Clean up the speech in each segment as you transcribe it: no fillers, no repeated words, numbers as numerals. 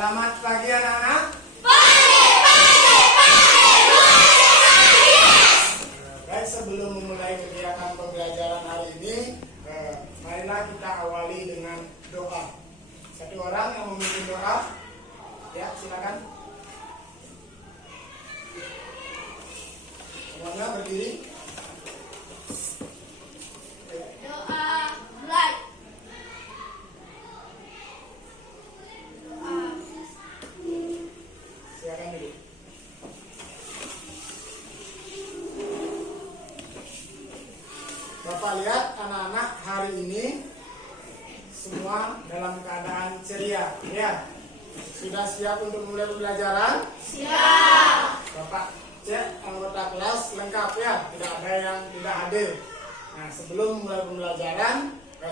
Selamat pagi anak-anak. Baik, sebelum memulai kegiatan pembelajaran hari ini, marilah kita awali dengan doa. Satu orang yang memimpin doa, ya silakan. Semuanya berdiri. Bapak lihat anak-anak hari ini semua dalam keadaan ceria, ya. Sudah siap untuk mulai pembelajaran? Siap. Bapak cek anggota kelas lengkap ya, tidak ada yang tidak hadir. Nah, sebelum mulai pembelajaran,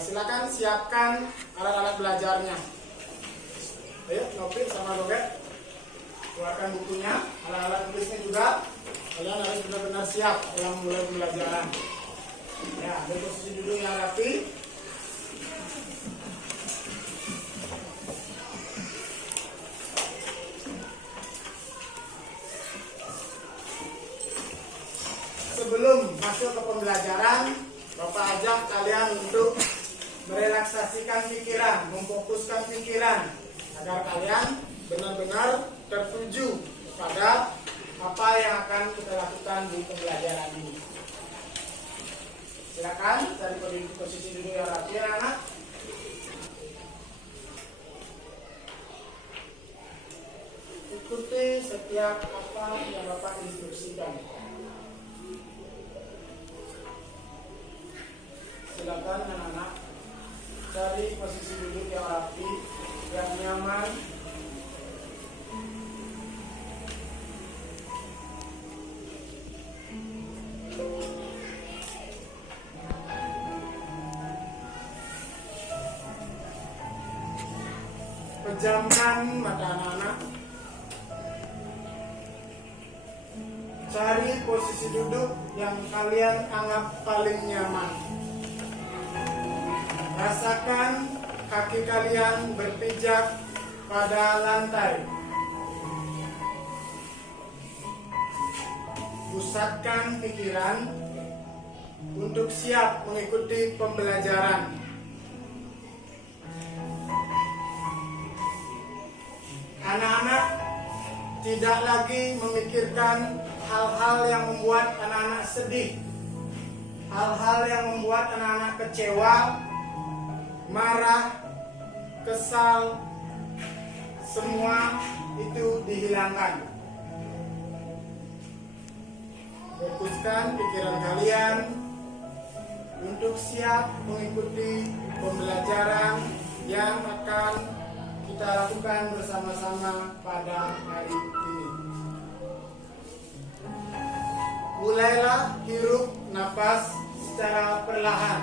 silakan siapkan alat-alat belajarnya. Ayo, Nopi sama Doget, keluarkan bukunya, alat-alat tulisnya juga. Kalian harus benar-benar siap dalam mulai pembelajaran. Ya, ambil posisi duduk yang rapi. Sebelum masuk ke pembelajaran, Bapak ajak kalian untuk merelaksasikan pikiran, memfokuskan pikiran agar kalian benar-benar tertuju pada apa yang akan kita lakukan di pembelajaran ini. Silakan cari posisi duduk yang rapi anak-anak. Ikuti setiap apa yang Bapak instruksikan. Silakan anak-anak cari posisi duduk yang rapi, yang nyaman. Pejamkan mata anak-anak. Cari posisi duduk yang kalian anggap paling nyaman. Rasakan kaki kalian berpijak pada lantai. Pusatkan pikiran untuk siap mengikuti pembelajaran. Anak-anak tidak lagi memikirkan hal-hal yang membuat anak-anak sedih, hal-hal yang membuat anak-anak kecewa, marah, kesal. Semua itu dihilangkan. Fokuskan pikiran kalian untuk siap mengikuti pembelajaran yang akan kita lakukan bersama-sama pada hari ini. Mulailah hirup nafas secara perlahan.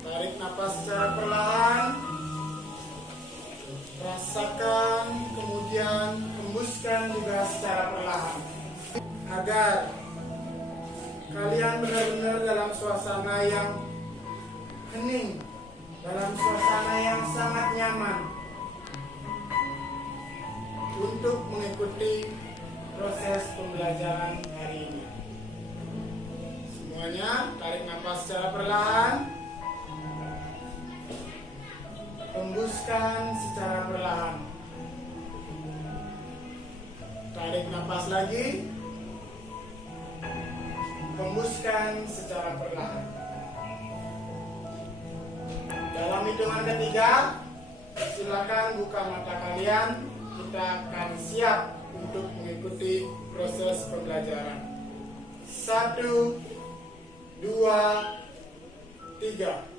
Tarik nafas secara perlahan. Rasakan, kemudian hembuskan juga secara perlahan. Agar kalian benar-benar dalam suasana yang hening, dalam suasana yang sangat nyaman untuk mengikuti proses pembelajaran hari ini. Semuanya tarik nafas secara perlahan, hembuskan secara perlahan. Tarik nafas lagi, hembuskan secara perlahan. Dalam hitungan ketiga, silakan buka mata kalian. Kita akan siap untuk mengikuti proses pembelajaran. 1, 2, 3.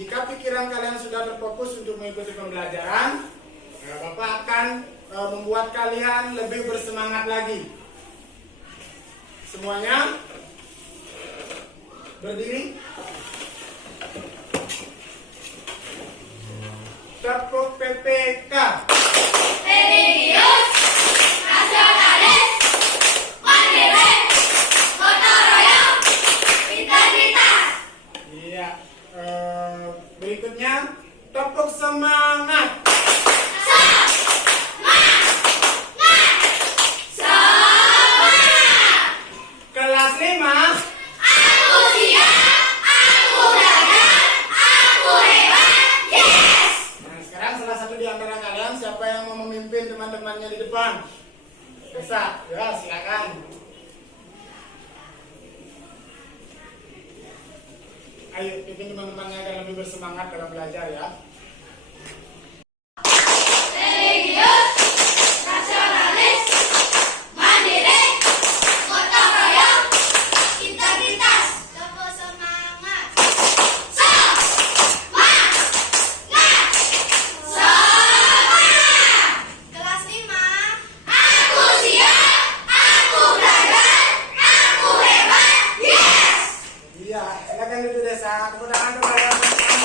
Jika pikiran kalian sudah terfokus untuk mengikuti pembelajaran, Bapak akan membuat kalian lebih bersemangat lagi. Semuanya berdiri. tepuk PPK. Religius, nasionalis, mandiri, gotong royong, integritas. Iya. Berikutnya tepuk semangat. Kelas 5. Aku siap, aku belajar, aku hebat, yes! Nah, sekarang salah satu di antara kalian siapa yang mau memimpin teman-temannya di depan? Bisa, ya silakan. Ayo, bikin teman-temannya agar lebih bersemangat dalam belajar ya. Religius, nasionalis, mandiri, gotong royong, integritas. Tepuk semangat. Semangat. Semangat. Kelas 5. Aku siap, aku belajar, aku hebat, yes! Iya, silakan duduk desa. Tepuk tangan kepada teman-teman.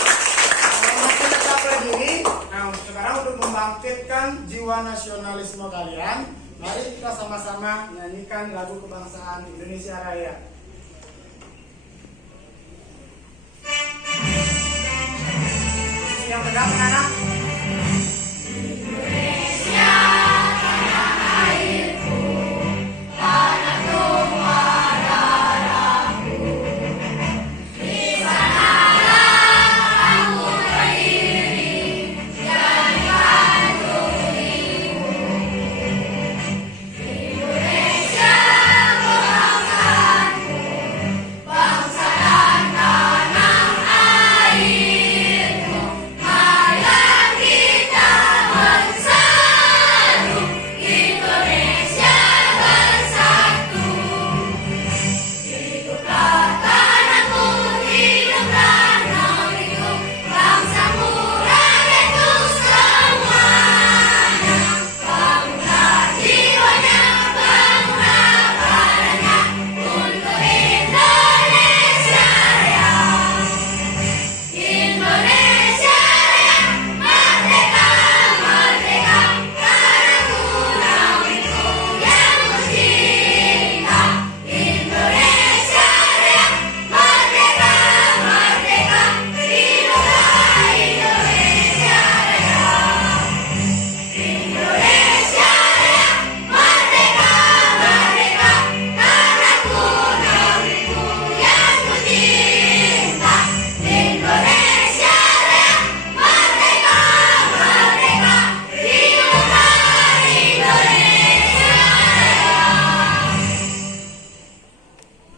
Masih tetap berdiri. Nah, sekarang untuk membangkitkan jiwa nasionalisme kalian, mari kita sama-sama nyanyikan lagu kebangsaan Indonesia Raya. Posisi yang tegak, anak-anak.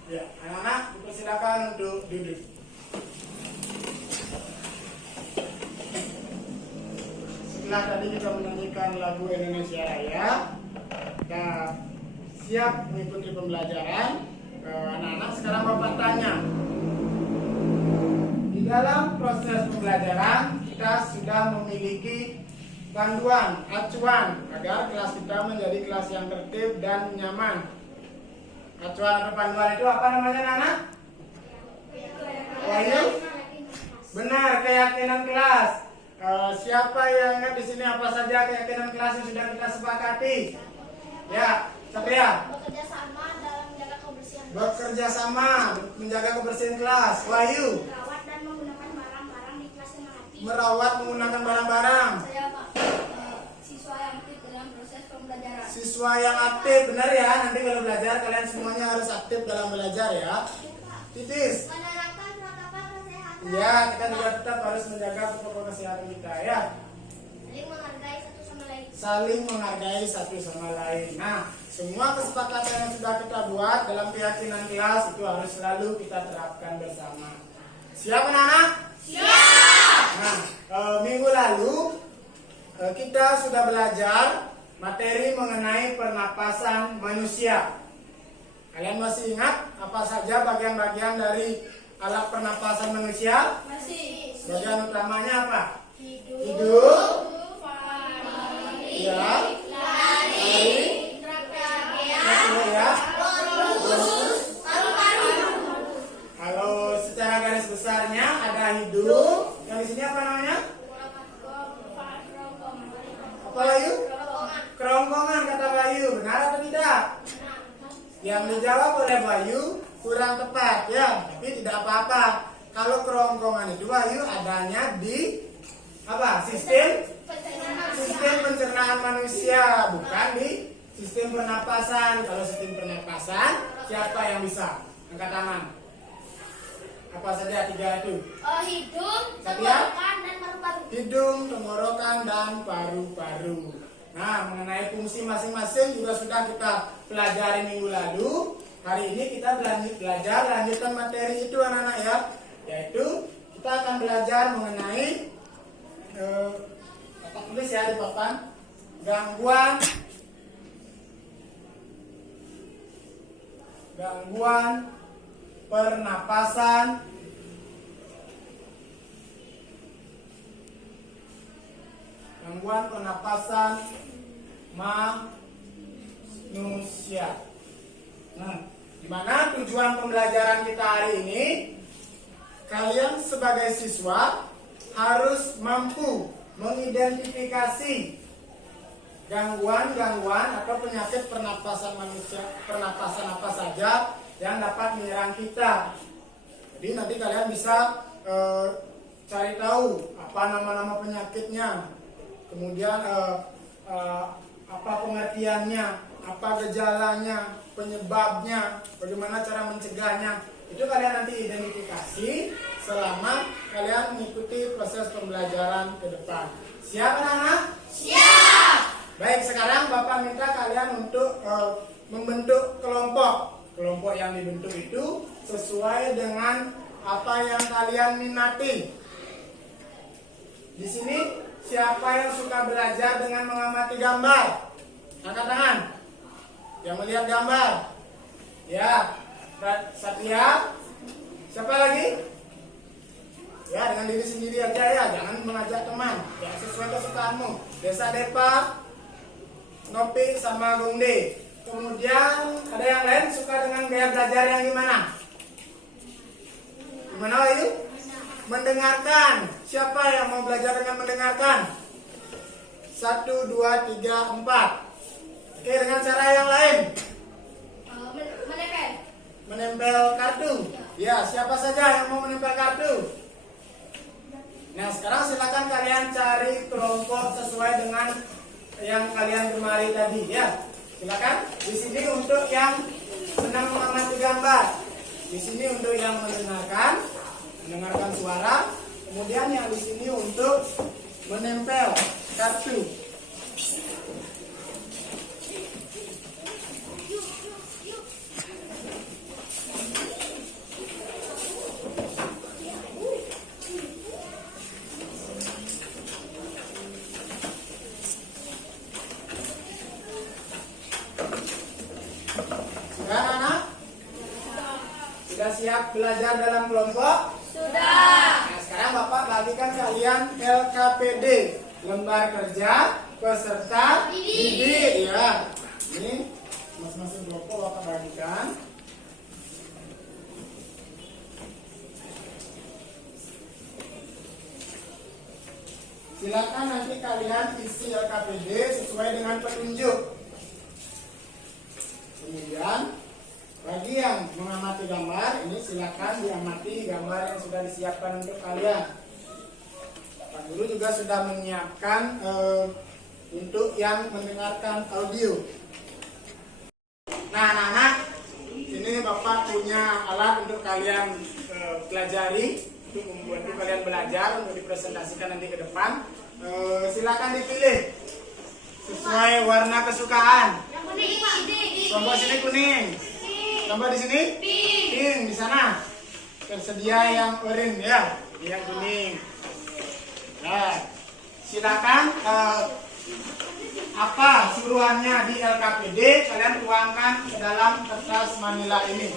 Ya, anak-anak dipersilakan untuk duduk. Setelah tadi kita menyanyikan lagu Indonesia Raya, kita siap mengikuti pembelajaran. Anak-anak, sekarang Bapak tanya. Di dalam proses pembelajaran, kita sudah memiliki panduan, acuan agar kelas kita menjadi kelas yang tertib dan nyaman. Acuan atau panduan itu apa namanya, Nana? Wahyu? Benar, keyakinan kelas. Siapa yang ingat di sini apa saja keyakinan kelas yang sudah kita sepakati? Ya, Satria. Bekerja sama dalam menjaga kebersihan. Bekerja sama menjaga kebersihan kelas. Wahyu. Merawat dan menggunakan barang-barang di kelas dengan hati. Merawat menggunakan barang-barang. Saya Pak, siswa yang aktif dalam proses pembelajaran. Siswa yang aktif, benar ya. Nanti kalau belajar kalian semuanya harus aktif dalam belajar ya. Titis. Menerapkan protokol kesehatan. Ya, kita juga tetap harus menjaga protokol kesehatan kita ya. Saling menghargai satu sama lain. Saling menghargai satu sama lain. Nah, semua kesepakatan yang sudah kita buat dalam keyakinan kelas itu harus selalu kita terapkan bersama. Siap anak-anak? Siap! Nah, minggu lalu kita sudah belajar materi mengenai pernapasan manusia. Kalian masih ingat apa saja bagian-bagian dari alat pernapasan manusia? Masih. Bagian utamanya apa? Hidup. Hidup. Lari. Ya. Lari. Betul ya. Usus. Paru-paru. Kalau secara garis besarnya ada hidup. Yang di sini apa namanya? Yang dijawab oleh Bayu kurang tepat ya, tapi tidak apa-apa. Kalau kerongkongan itu Bayu adanya di apa? Sistem pencernaan manusia, bukan di sistem pernapasan. Kalau sistem pernapasan, siapa yang bisa? Angkat tangan. Apa saja 3 itu? Hidung, Satya? tenggorokan, dan paru-paru. Hidung, tenggorokan, dan paru-paru. Nah, mengenai fungsi masing-masing juga sudah kita pelajari minggu lalu. Hari ini kita lanjutkan materi itu anak-anak ya. Yaitu kita akan belajar mengenai kata tulis ya di papan, gangguan pernapasan manusia. Nah, dimana tujuan pembelajaran kita hari ini, kalian sebagai siswa harus mampu mengidentifikasi gangguan atau penyakit pernapasan manusia, pernapasan apa saja yang dapat menyerang kita. Jadi nanti kalian bisa cari tahu apa nama-nama penyakitnya, kemudian apa pengertiannya, apa gejalanya, penyebabnya, bagaimana cara mencegahnya. Itu kalian nanti identifikasi selama kalian mengikuti proses pembelajaran ke depan. Siap anak-anak? Siap. Baik, sekarang Bapak minta kalian untuk membentuk kelompok. Kelompok yang dibentuk itu sesuai dengan apa yang kalian minati. Di sini siapa yang suka belajar dengan mengamati gambar? Angkat tangan. Yang melihat gambar. Ya, Satya. Siapa lagi? Ya, dengan diri sendiri aja ya, jangan mengajak teman. Ya, sesuai kesukaanmu. Desa Depa, Nopi sama Gongde. Kemudian ada yang lain suka dengan gaya belajar yang gimana? Gimana Wahyu? Mendengarkan. Siapa yang mau belajar dengan mendengarkan? 1, 2, 3, 4. Oke, dengan cara yang lain. Menempel kartu. Ya, siapa saja yang mau menempel kartu? Nah, sekarang silakan kalian cari kelompok sesuai dengan yang kalian gemari tadi ya. Silakan. Di sini untuk yang senang mengamati gambar. Di sini untuk yang mendengarkan suara. Kemudian yang di sini untuk menempel kartu. Sudah siap belajar dalam kelompok? Sudah. Nah, sekarang Bapak bagikan kalian LKPD, lembar kerja peserta didik ya. Ini masing-masing kelompok Bapak bagikan. Silakan nanti kalian isi LKPD sesuai dengan petunjuk. Kemudian bagi yang mengamati gambar, ini silakan diamati gambar yang sudah disiapkan untuk kalian. Pak Guru juga sudah menyiapkan untuk yang mendengarkan audio. Nah, anak-anak, ini Bapak punya alat untuk kalian pelajari, untuk membantu kalian belajar, untuk dipresentasikan nanti ke depan. Silakan dipilih sesuai warna kesukaan. Yang kuning, Pak. Kelompok sini kuning. Tambah di sini? Pink. Di sana tersedia yang oranye ya, yang kuning. Nah, silakan apa suruhannya di LKPD kalian tuangkan ke dalam kertas manila ini.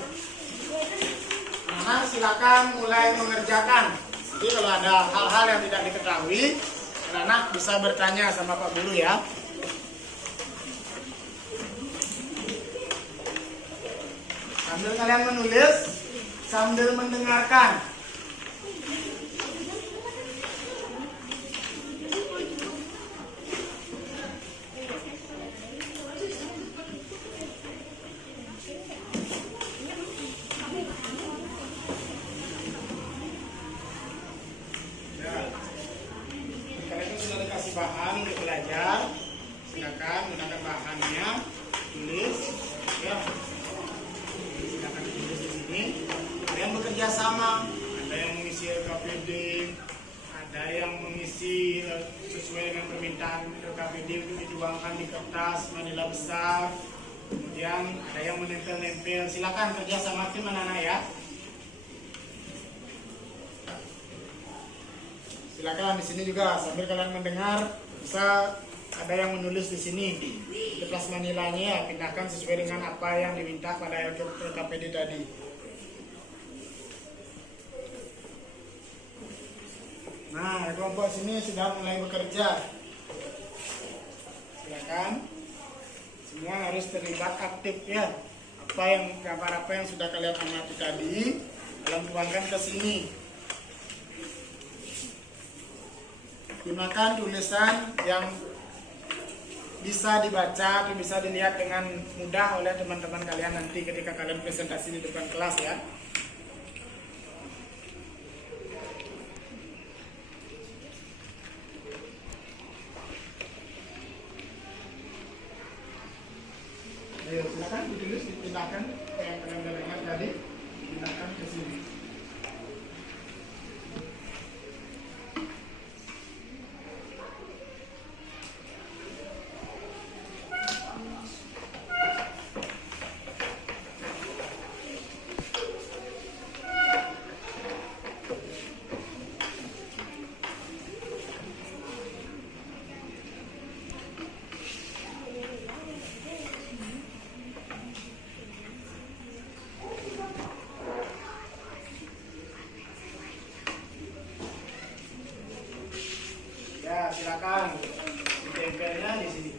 Nah, silakan mulai mengerjakan. Jadi kalau ada hal-hal yang tidak diketahui, anak bisa bertanya sama Pak Guru ya. Sambil kalian menulis, sambil mendengarkan. kerjasama, ada yang mengisi LKPD, ada yang mengisi sesuai dengan permintaan LKPD untuk dituangkan di kertas manila besar. Kemudian ada yang menempel-nempel. Silakan kerja sama tim anak-anak ya. Silakan di sini juga sambil kalian mendengar bisa ada yang menulis di sini. Di kertas manilanya ya pindahkan sesuai dengan apa yang diminta pada LKPD tadi. Nah, kelompok sini sudah mulai bekerja. Silakan. Semua harus terlibat aktif ya. Gambar apa yang sudah kalian amati tadi, kalian tuangkan ke sini. Gunakan tulisan yang bisa dibaca atau bisa dilihat dengan mudah oleh teman-teman kalian nanti ketika kalian presentasi di depan kelas ya. Ayo, silakan ditulis, dipindahkan yang kalian dengar tadi, pindahkan ke sini. Ya, silakan. Ditempelnya di sini.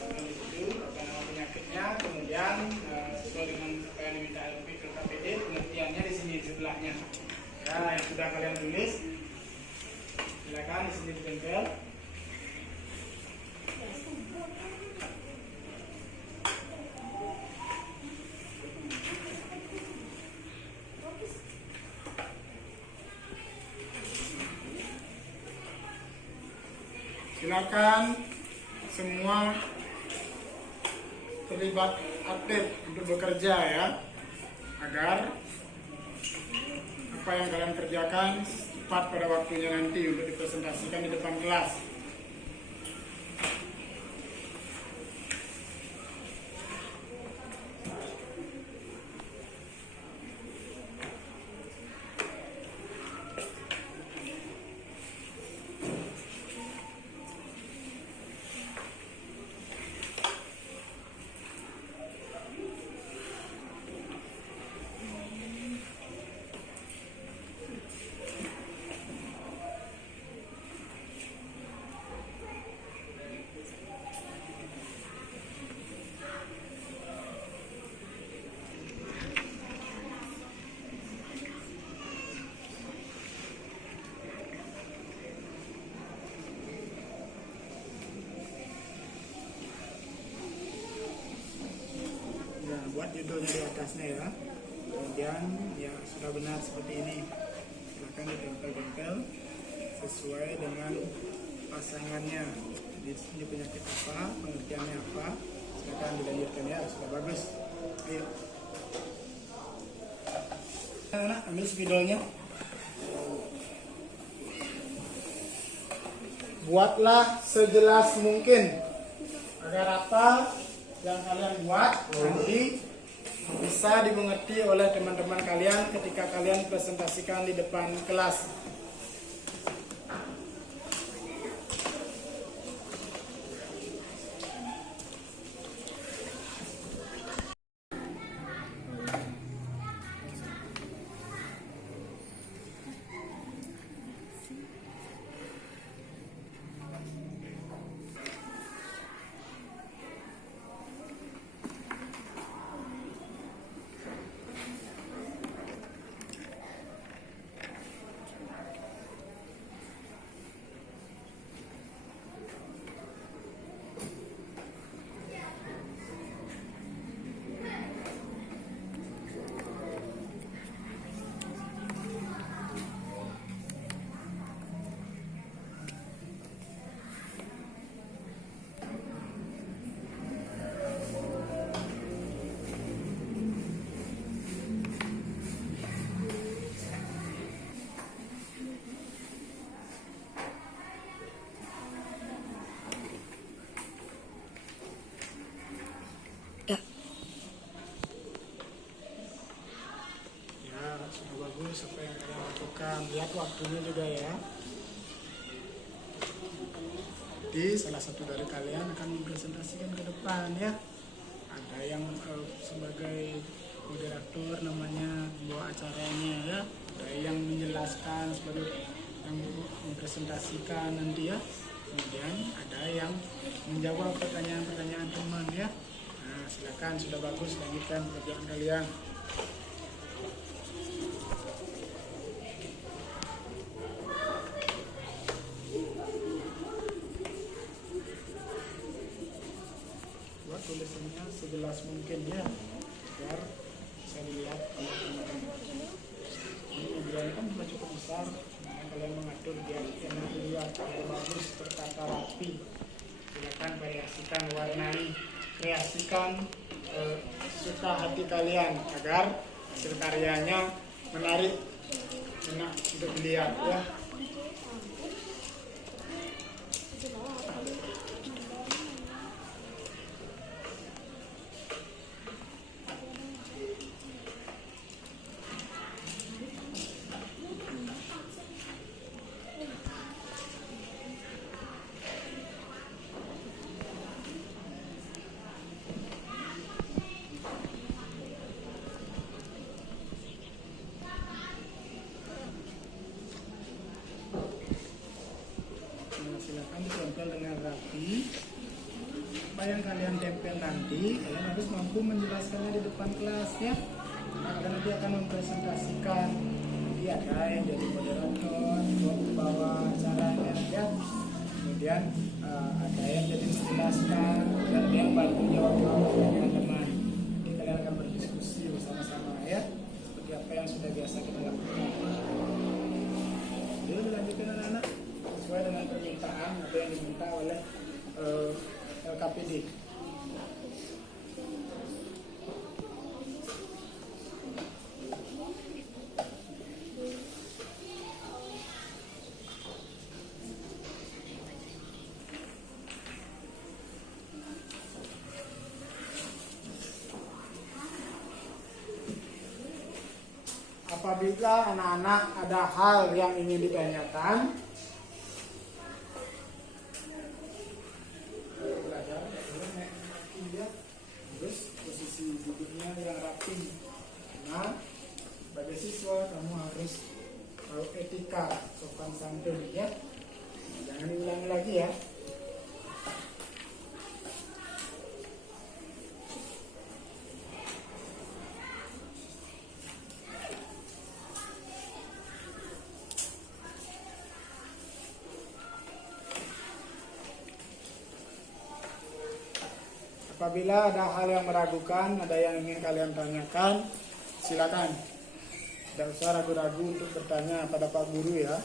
Di situ apa nama penyakitnya, kemudian sesuai dengan apa yang diminta LKPD, pengertiannya di sini sebelahnya. Ya, yang sudah kalian tulis, silakan di sini ditempel. Silakan semua terlibat aktif untuk bekerja ya, agar apa yang kalian kerjakan tepat pada waktunya nanti untuk dipresentasikan di depan kelas. Buat judulnya di atasnya ya, kemudian ya sudah benar seperti ini, silakan ditempel-tempel sesuai dengan pasangannya. Ini penyakit apa, pengertiannya apa, silakan dilanjutkan ya, sudah bagus. Ayo anak ambil spidolnya, buatlah sejelas mungkin agar apa yang kalian buat nanti bisa dimengerti oleh teman-teman kalian ketika kalian presentasikan di depan kelas. bagus apa yang kalian lakukan. Lihat waktunya juga ya. Nanti salah satu dari kalian akan mempresentasikan ke depan ya. Ada yang sebagai moderator namanya membawa acaranya ya. Ada yang menjelaskan sebagai yang mempresentasikan nanti ya. Kemudian ada yang menjawab pertanyaan-pertanyaan teman ya. Nah, silakan, sudah bagus, lanjutkan pekerjaan kalian. Buat tulisannya sejelas mungkin ya, biar bisa dilihat oleh teman-teman. Ini medianya kan cuma cukup besar, nah, kalian mengatur biar enak dilihat, biar bagus, tertata rapi. Silakan variasikan, warnai, kreasikan suka hati kalian agar hasil karyanya menarik, enak untuk dilihat ya. Silakan ditempel dengan rapi. Apa yang kalian tempel nanti, kalian harus mampu menjelaskannya di depan kelas ya. Karena nanti akan mempresentasikan. Nanti ada yang jadi moderator, bawa acaranya ya. Kemudian ada yang jadi menjelaskan, dan ada yang bantu jawab teman-teman. Jadi kalian akan berdiskusi bersama-sama ya. Seperti apa yang sudah biasa kita lakukan. Jadi dilanjutkan anak-anak sesuai dengan permintaan atau yang diminta oleh LKPD. Apabila anak-anak ada hal yang ingin ditanyakan, terus posisi duduknya yang rapi. Nah, sebagai siswa kamu harus tahu etika, sopan santun ya. Jangan diulangi lagi ya. Apabila ada hal yang meragukan, ada yang ingin kalian tanyakan, silakan. Tidak usah ragu-ragu untuk bertanya pada Pak Guru ya.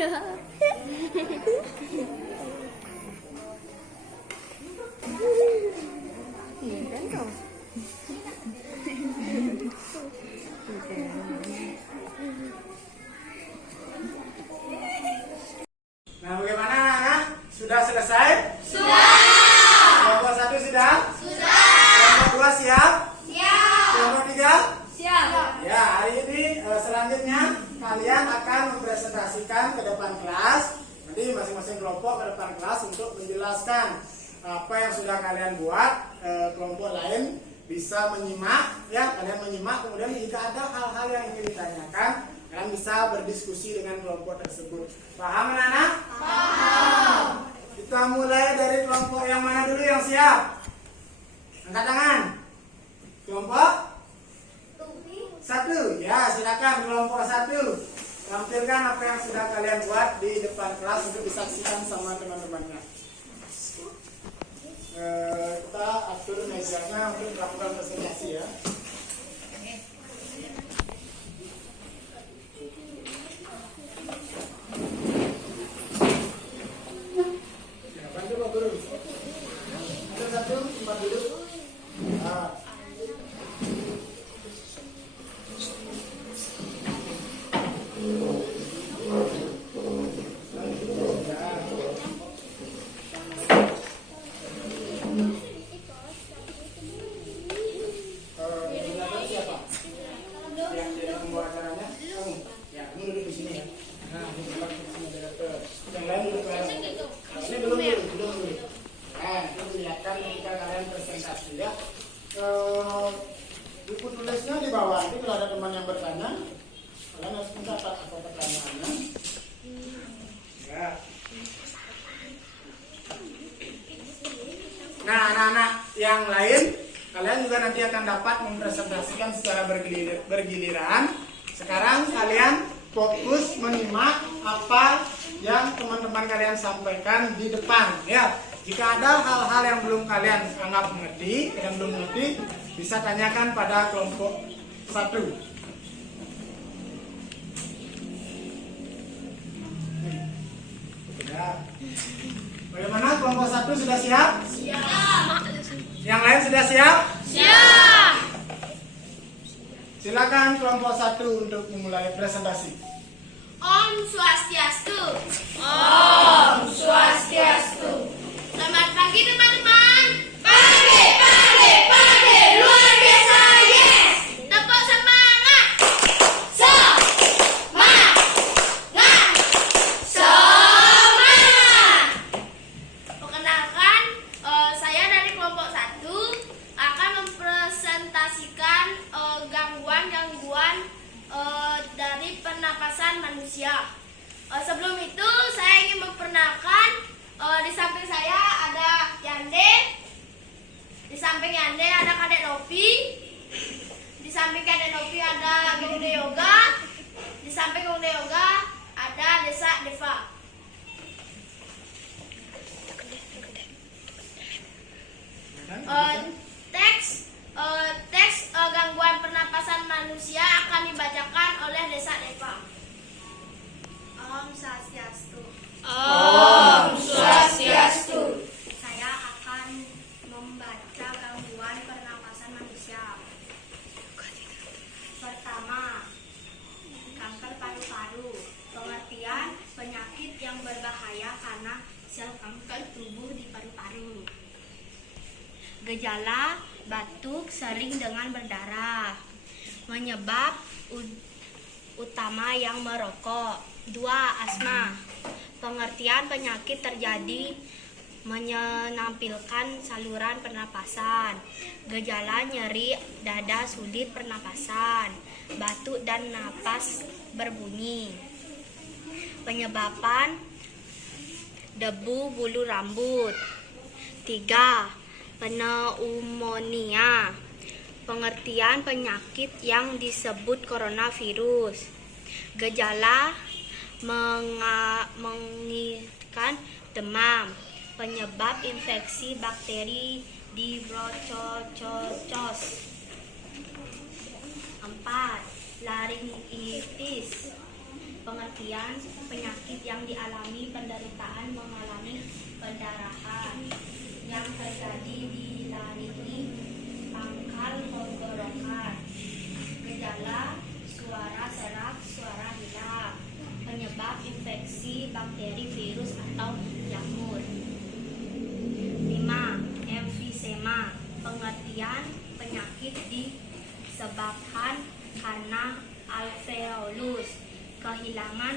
Nah, bagaimana anak-anak? Sudah selesai? Sudah. Kelompok 1 sudah? Sudah. Kelompok 2 siap? Siap. Kelompok 3? Siap. Ya, hari ini selanjutnya kalian akan mempresentasikan ke depan kelas. Nanti masing-masing kelompok ke depan kelas untuk menjelaskan apa yang sudah kalian buat. Kelompok lain bisa menyimak, ya kalian menyimak. Kemudian jika ada hal-hal yang ingin ditanyakan, kalian bisa berdiskusi dengan kelompok tersebut. Paham anak-anak? Paham. Kita mulai dari kelompok yang mana dulu yang siap? Angkat tangan. Kelompok 1, ya silakan kelompok 1 tampilkan apa yang sudah kalian buat di depan kelas untuk disaksikan sama teman-temannya. Kita atur mejanya untuk melakukan presentasi ya. Ya, bantu Pak Guru. Ada 1 tempat duduk. Nah. Siapa? Yang jadi pembawa acaranya? Kamu? Ya, kamu duduk di sini ya. Nah, di depan sini moderator. Yang lain duduk bareng. Nah, ini belum dulu. Nah, itu dilihatkan ketika kalian presentasi ya. Buku tulisnya di bawah. Nanti kalau ada teman yang bertanya, kalian harus mencatat apa pertanyaannya. Ya. Nah, anak-anak yang lain, kalian juga nanti akan dapat mempresentasikan secara bergiliran. Sekarang kalian fokus menyimak apa yang teman-teman kalian sampaikan di depan. Ya, jika ada hal-hal yang belum kalian anggap mengerti, bisa tanyakan pada kelompok 1. Ya. Bagaimana kelompok 1 sudah siap? Siap. Yang lain sudah siap? Siap. Silakan kelompok 1 untuk memulai presentasi. Om Swastiastu. Om Swastiastu. Selamat pagi teman-teman. Pagi. Luar biasa. Yes. Tepuk semangat. Semangat. Perkenalkan, saya dari kelompok 1 akan mempresentasikan gangguan-gangguan dari pernapasan manusia. Sebelum itu saya ingin memperkenalkan, di samping saya ada Yande, di samping Yande ada Kadek Novi, di samping Kadek Novi ada Gengde Yoga, di samping Gengde Yoga ada Desa Deva. Teks gangguan pernapasan manusia akan dibacakan oleh Desa Deva. Om Swastiastu. Om Swastiastu. Saya akan membaca gangguan pernapasan manusia. Pertama, kanker paru-paru. Pengertian penyakit yang berbahaya karena sel kanker tumbuh di paru-paru. Gejala batuk sering dengan berdarah. Menyebab utama yang merokok. 2. Asma. Pengertian penyakit terjadi menampilkan saluran pernapasan. Gejala nyeri dada, sulit pernapasan, batuk dan napas berbunyi. Penyebaban debu bulu rambut. 3. Pneumonia. Pengertian penyakit yang disebut coronavirus. Gejala mengikan demam. Penyebab infeksi bakteri Diplococcus. 4. Laringitis. Pengertian penyakit yang dialami penderitaan mengalami pendarahan yang terjadi di larini pangkal tenggorokan. Gejala suara serak, suara hilang. Penyebab infeksi bakteri, virus atau jamur. 5. Emfisema. Pengertian penyakit disebabkan karena alveolus kehilangan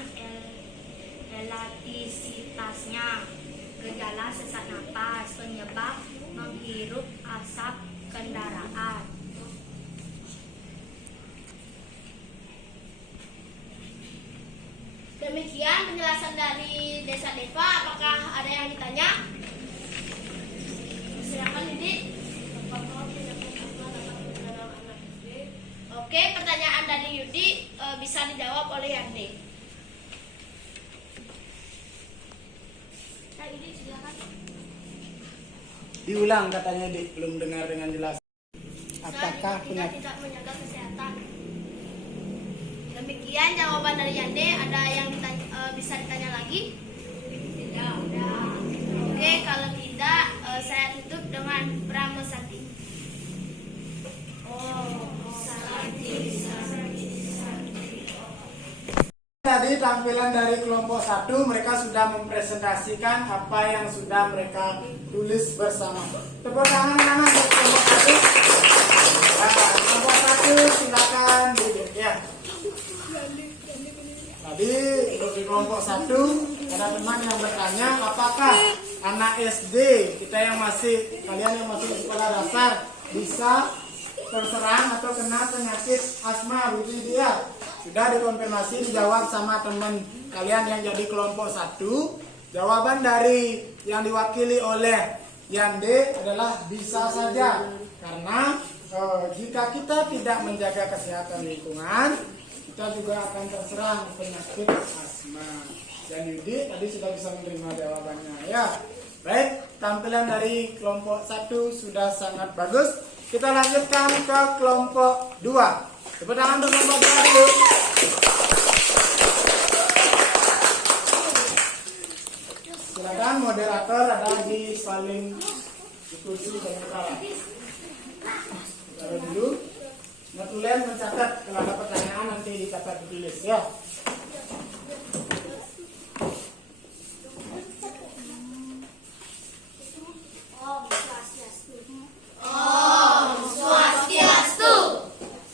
elastisitasnya. Gejala sesak napas. Penyebab menghirup asap kendaraan. Demikian penjelasan dari Desa Deva. Apakah ada yang ditanya? Silakan Didi. Oke, pertanyaan dari Yudi bisa dijawab oleh Yandi. Nah, Yudi silakan. Diulang katanya Dik, belum dengar dengan jelas. Apakah kita penyakit tidak menjaga kesehatan? Demikian jawaban dari Yande. Ada yang bisa ditanya lagi? Tidak. Oke, kalau tidak saya tutup dengan Pramesati. Tadi tampilan dari kelompok 1 mereka sudah mempresentasikan apa yang sudah mereka tulis bersama. Tepuk tangan untuk kelompok 1. Nah, kelompok 1 silakan duduk ya. Tadi untuk di kelompok 1 ada teman yang bertanya apakah anak SD kita yang kalian yang masih di sekolah dasar bisa terserang atau kena penyakit asma begitu dia. Sudah dikonfirmasi, dijawab sama teman kalian yang jadi kelompok 1. Jawaban dari yang diwakili oleh Yande adalah bisa saja. Karena jika kita tidak menjaga kesehatan lingkungan, kita juga akan terserang penyakit asma. Dan Yudi tadi sudah bisa menerima jawabannya ya. Baik, tampilan dari kelompok 1 sudah sangat bagus. Kita lanjutkan ke kelompok 2. Tepuk tangan untuk kelompok 2 dulu. Silakan moderator ada di paling di kursi paling utara. Taruh dulu. Notulen mencatat kalau ada pertanyaan nanti dicatat ditulis ya.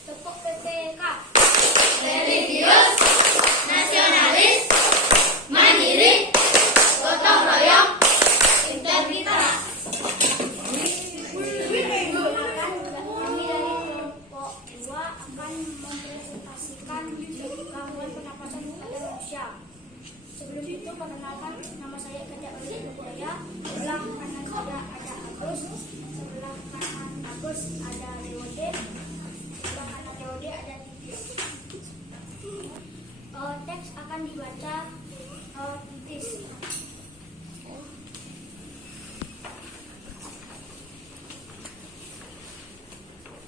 Tepuk PPK. Religius, nasionalis, mandiri, gotong royong, integritas. Kami dari kelompok 2 akan mempresentasikan gangguan pernapasan pada manusia. Sebelum itu perkenalkan, nama saya Kajak Oleh Budaya. Sebelah kanan saya ada Agus, sebelah kanan Agus ada Leode, sebelah kanan Leode ada Titis. Teks akan dibaca Titis.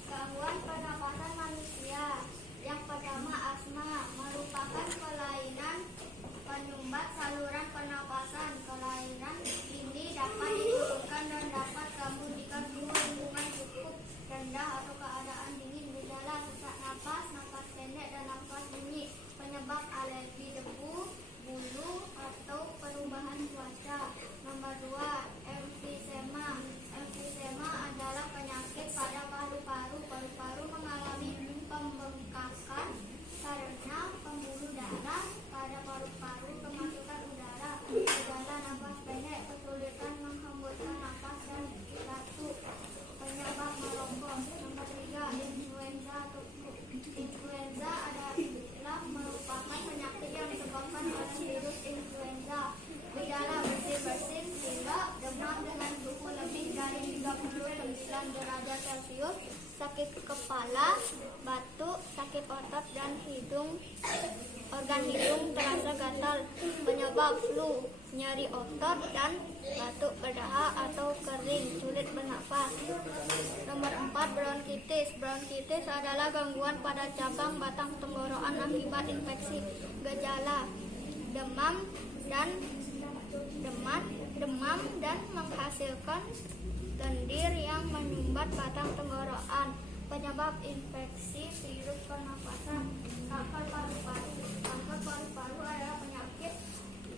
Gangguan pernapasan manusia. Yang pertama asma merupakan kelainan penyumbat saluran pernapasan. Kelainan ini dapat diturunkan dan dapat kambuh jika suhu lingkungan cukup rendah atau keadaan dingin. Gejala sesak napas, napas pendek dan napas bunyi. Penyebab alergi debu, bulu atau perubahan cuaca. Nomor 2, emfisema. Emfisema adalah penyakit pada paru-paru. Paru-paru mengalami pembengkakan karena pembuluh darah pada paru-paru kemasukan udara. Gejala napas pendek, kesulitan menghembuskan napas dan batuk. Penyebab merokok. Nomor 3, influenza. Influenza adalah merupakan penyakit yang disebabkan oleh virus influenza. Gejala bersin-bersin, pilek, demam dengan suhu lebih dari 39 derajat Celcius, sakit kepala, batuk, sakit otot dan organ hidung terasa gatal. Penyebab flu, nyeri otot dan batuk berdahak atau kering, sulit bernafas. Nomor 4, bronkitis. Bronkitis adalah gangguan pada cabang batang tenggorokan akibat infeksi. gejala demam dan menghasilkan lendir yang menyumbat batang tenggorokan. Penyebab infeksi virus pernapasan. Kanker paru-paru. Kanker paru-paru adalah penyakit.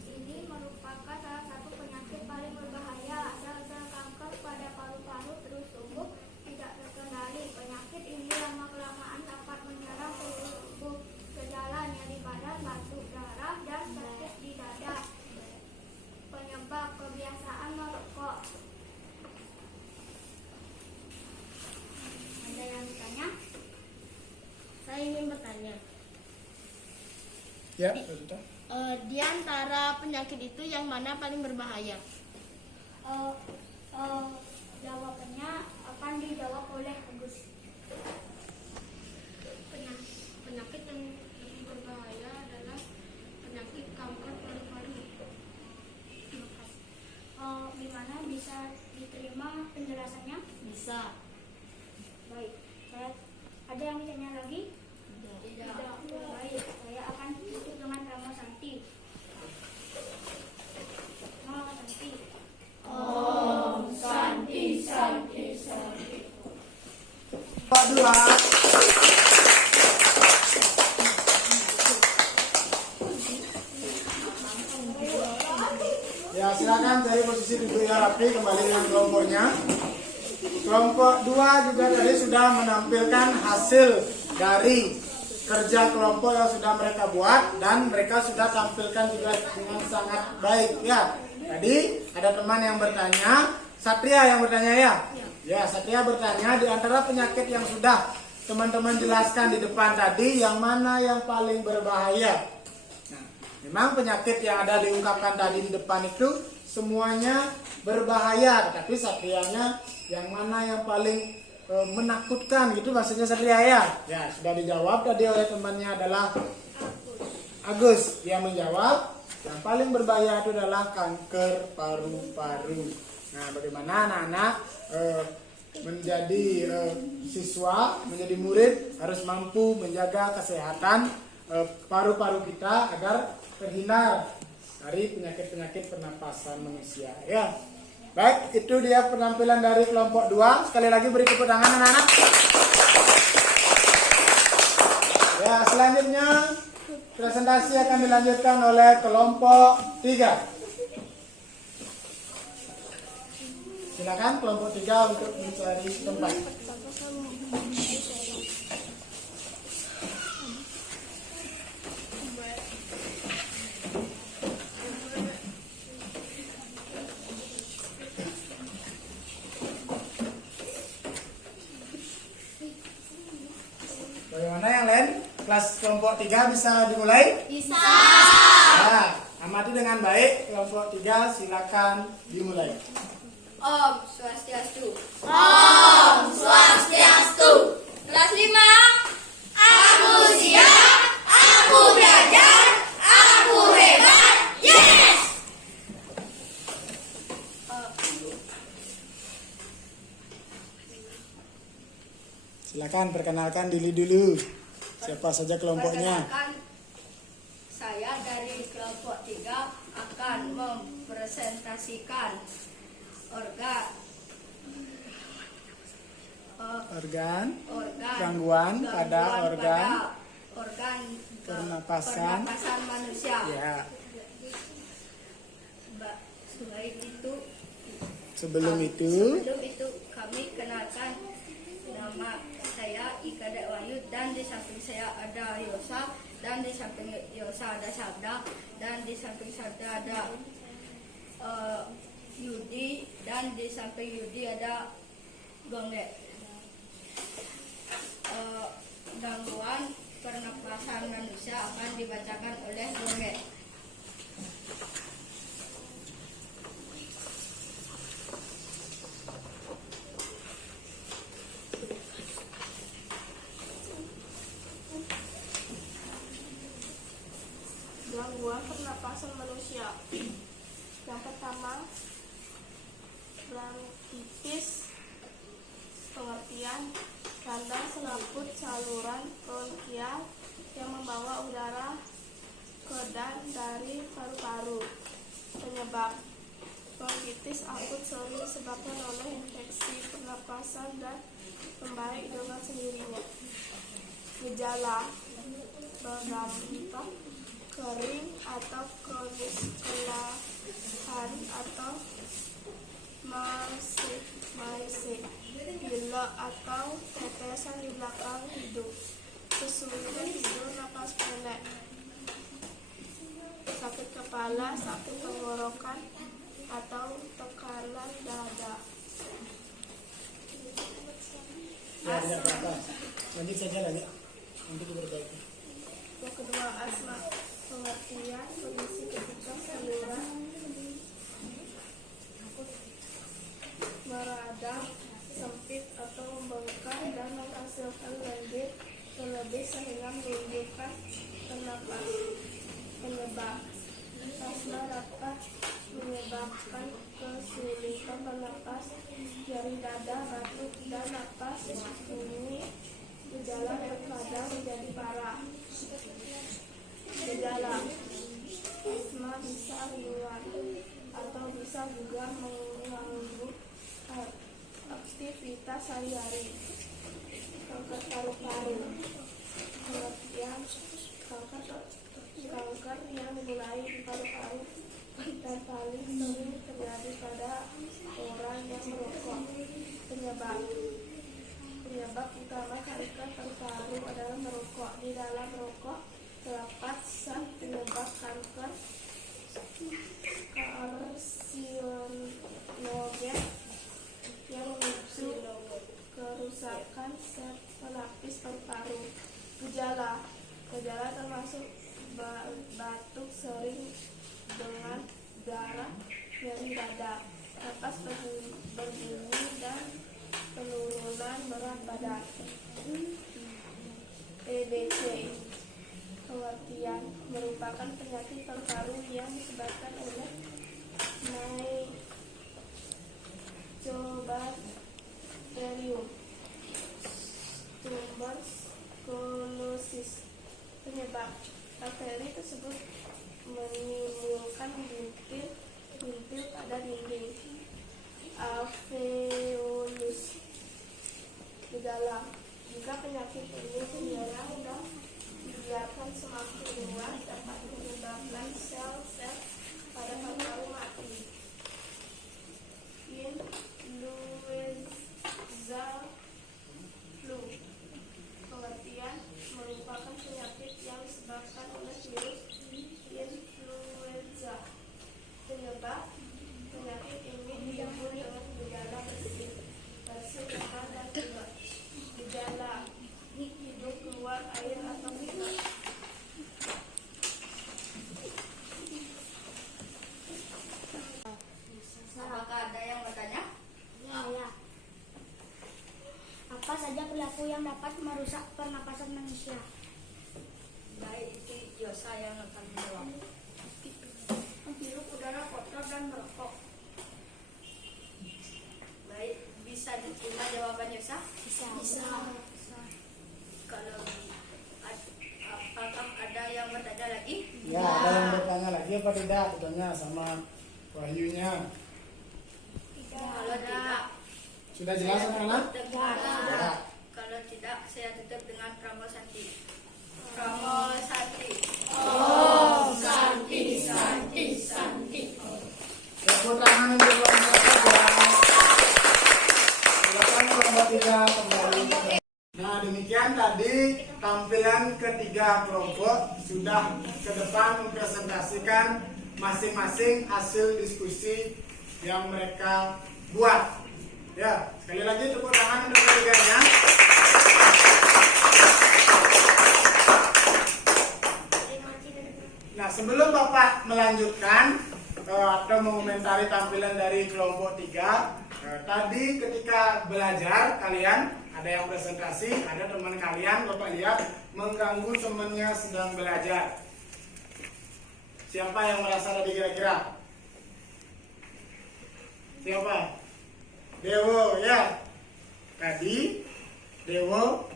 Ini merupakan salah satu penyakit paling berbahaya. Sel-sel kanker pada paru-paru terus tumbuh tidak terkendali. Penyakit ini lama-kelamaan dapat menyerang seluruh tubuh. Gejala nyeri badan, batuk, darah, dan sakit di dada. Penyebab kebiasaan merokok. Ada yang ditanya? Saya ingin bertanya. Ya, sudah. Di antara penyakit itu yang mana paling berbahaya? Jawabannya akan dijawab oleh Agus. Penyakit yang lebih berbahaya adalah penyakit kanker paru-paru. Gimana bisa diterima penjelasannya? Bisa. Baik, ada yang ditanya lagi? Tidak. Baik, saya akan tutup dengan Rama Santi. Rama Santi. Pak dua. Ya, silakan dari posisi duduk yang rapi, kembali dengan kelompoknya. Kelompok 2 juga tadi sudah menampilkan hasil dari kerja kelompok yang sudah mereka buat, dan mereka sudah tampilkan juga dengan sangat baik ya. Tadi ada teman yang bertanya, Satria yang bertanya ya. Ya, Satria bertanya, di antara penyakit yang sudah teman-teman jelaskan di depan tadi, yang mana yang paling berbahaya? Nah, memang penyakit yang ada diungkapkan tadi di depan itu semuanya berbahaya, tetapi Satrianya yang mana yang paling menakutkan gitu maksudnya Satria ya? Ya, sudah dijawab tadi oleh temannya adalah Agus. Dia menjawab yang paling berbahaya itu adalah kanker paru-paru. Nah, bagaimana anak-anak menjadi siswa, menjadi murid harus mampu menjaga kesehatan paru-paru kita agar terhindar dari penyakit-penyakit pernapasan manusia ya. Baik, itu dia penampilan dari kelompok 2. Sekali lagi beri tepuk tangan anak-anak. Ya, selanjutnya presentasi akan dilanjutkan oleh kelompok 3. Silakan kelompok 3 untuk mencari tempat. Bagaimana yang lain? Kelas kelompok 3 bisa dimulai? Bisa. Nah, amati dengan baik. Kelompok 3 silakan dimulai. Om Swastiastu. Om Swastiastu. Kelas 5. Aku siap, aku belajar, aku hebat. Yes! Silakan perkenalkan diri dulu. Siapa saja kelompoknya? Perkenalkan, saya dari kelompok 3 akan mempresentasikan Organ gangguan pada organ pernapasan manusia. ya. Sebelum itu Sebelum kami kenalkan nama saya Ika Dek Wahyu, dan di samping saya ada Yosa, dan di samping Yosa ada Sabda, dan di samping Sabda ada Yudi, dan di samping Yudi ada Gongge. Gangguan pernapasan manusia akan dibacakan oleh Gongge. Gangguan pernapasan manusia. Yang pertama, bronkitis, pengertian radang selaput saluran bronkial yang membawa udara kedan dari paru-paru. Penyebab bronkitis akut sering disebabkan oleh infeksi pernapasan dan membaik dengan sendirinya. Gejala berdampak kering atau kronis, kelelahan atau maise, pilek atau tetesan di belakang hidung, kesulitan tidur, napas pendek, sakit kepala, sakit tenggorokan atau tekanan dada. Ya, tidak apa-apa. Lanjut saja lagi. Nanti diperbaiki. Yang kedua, asma. Pengertian kondisi ketika saluran meradang, sempit atau membengkak dan menghasilkan lendir terlebih sehingga menimbulkan pernapas. Penyebab asma dapat menyebabkan kesulitan bernapas, nyeri dada, batuk, dan napas. Ini gejala terkadang menjadi parah. Gejala asma bisa ringan atau bisa juga mengganggu aktivitas sehari-hari. Kanker paru-paru. Pengertian kanker yang dimulai di paru-paru dan paling sering terjadi pada orang yang merokok. Penyebab utama kanker paru-paru adalah merokok. Di dalam merokok terdapat zat penyebab kanker karsinogen yang memicu kerusakan sel pelapis paru-paru. Gejala termasuk batuk sering dengan darah, nyeri dada, napas berbunyi, dan penurunan berat badan. TBC pengertian merupakan penyakit paru-paru yang disebabkan oleh Mycobacterium tuberculosis. Penyebab bakteri tersebut menimbulkan bintil pada dinding alveolus. Gejala jika penyakit ini menyerang dan dibiarkan semakin luas dapat menyebabkan sel-sel pada paru-paru mati. Influenza flu pengertian merupakan penyakit yang disebabkan oleh virus influenza. Penyebab penyakit ini timbul dengan gejala bersin, lemas, dan pilek. Gejala hidung keluar air atau pilek. Apakah ada yang bertanya? Ya. Apa saja perilaku yang dapat merusak pernapasan manusia? Baik, itu Yosa yang akan menjawab. Menghirup udara kotor dan merokok. Baik, bisa diterima jawaban Yosa? Bisa. Kalau apakah ada yang bertanya lagi? Ya, ada yang bertanya lagi apa tidak? Bertanya sama Wahyunya. Kalau tidak, Sudah jelas anak-anak? Ya. Kalau tidak, saya tutup dengan Pramo Santi. Pramo Santi. Tepuk tangan untuk kelompok 3. Silakan kelompok 3 kembali. Nah, demikian tadi tampilan ketiga kelompok sudah ke depan mempresentasikan masing-masing hasil diskusi yang mereka buat. Ya, sekali lagi tepuk tangan untuk ketiganya. Nah, sebelum Bapak melanjutkan atau mengomentari tampilan dari kelompok 3, tadi ketika belajar kalian ada yang presentasi, ada teman kalian Bapak lihat mengganggu temannya sedang belajar. Siapa yang merasa tadi kira-kira? Siapa? Dewo, ya. Tadi Dewo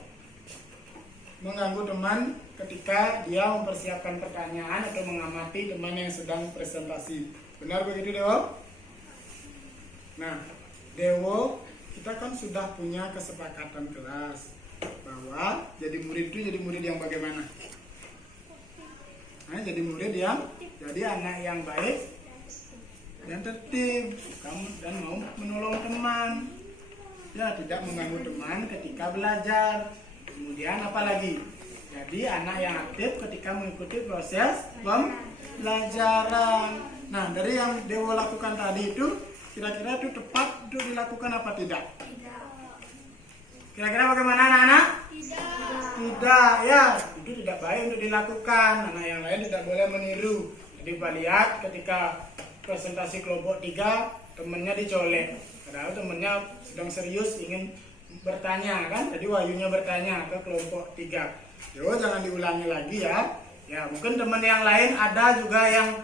mengganggu teman ketika dia mempersiapkan pertanyaan atau mengamati teman yang sedang presentasi. Benar begitu, Dewo? Nah, Dewo, kita kan sudah punya kesepakatan kelas bahwa jadi murid itu jadi murid yang bagaimana? Nah, jadi murid yang jadi anak yang baik dan tertib, dan mau menolong teman. Ya, tidak mengganggu teman ketika belajar. Kemudian apa lagi? Jadi anak yang aktif ketika mengikuti proses pembelajaran. Nah, dari yang Dewo lakukan tadi itu, kira-kira itu tepat untuk dilakukan apa tidak? Kira-kira bagaimana anak-anak? Tidak, ya. Itu tidak baik untuk dilakukan. Anak yang lain tidak boleh meniru. Jadi Pak lihat ketika presentasi kelompok 3, temannya dicolek. Padahal temannya sedang serius ingin bertanya kan? Tadi Wahyunya bertanya ke kelompok 3. Yo, jangan diulangi lagi ya. Ya, mungkin teman yang lain ada juga yang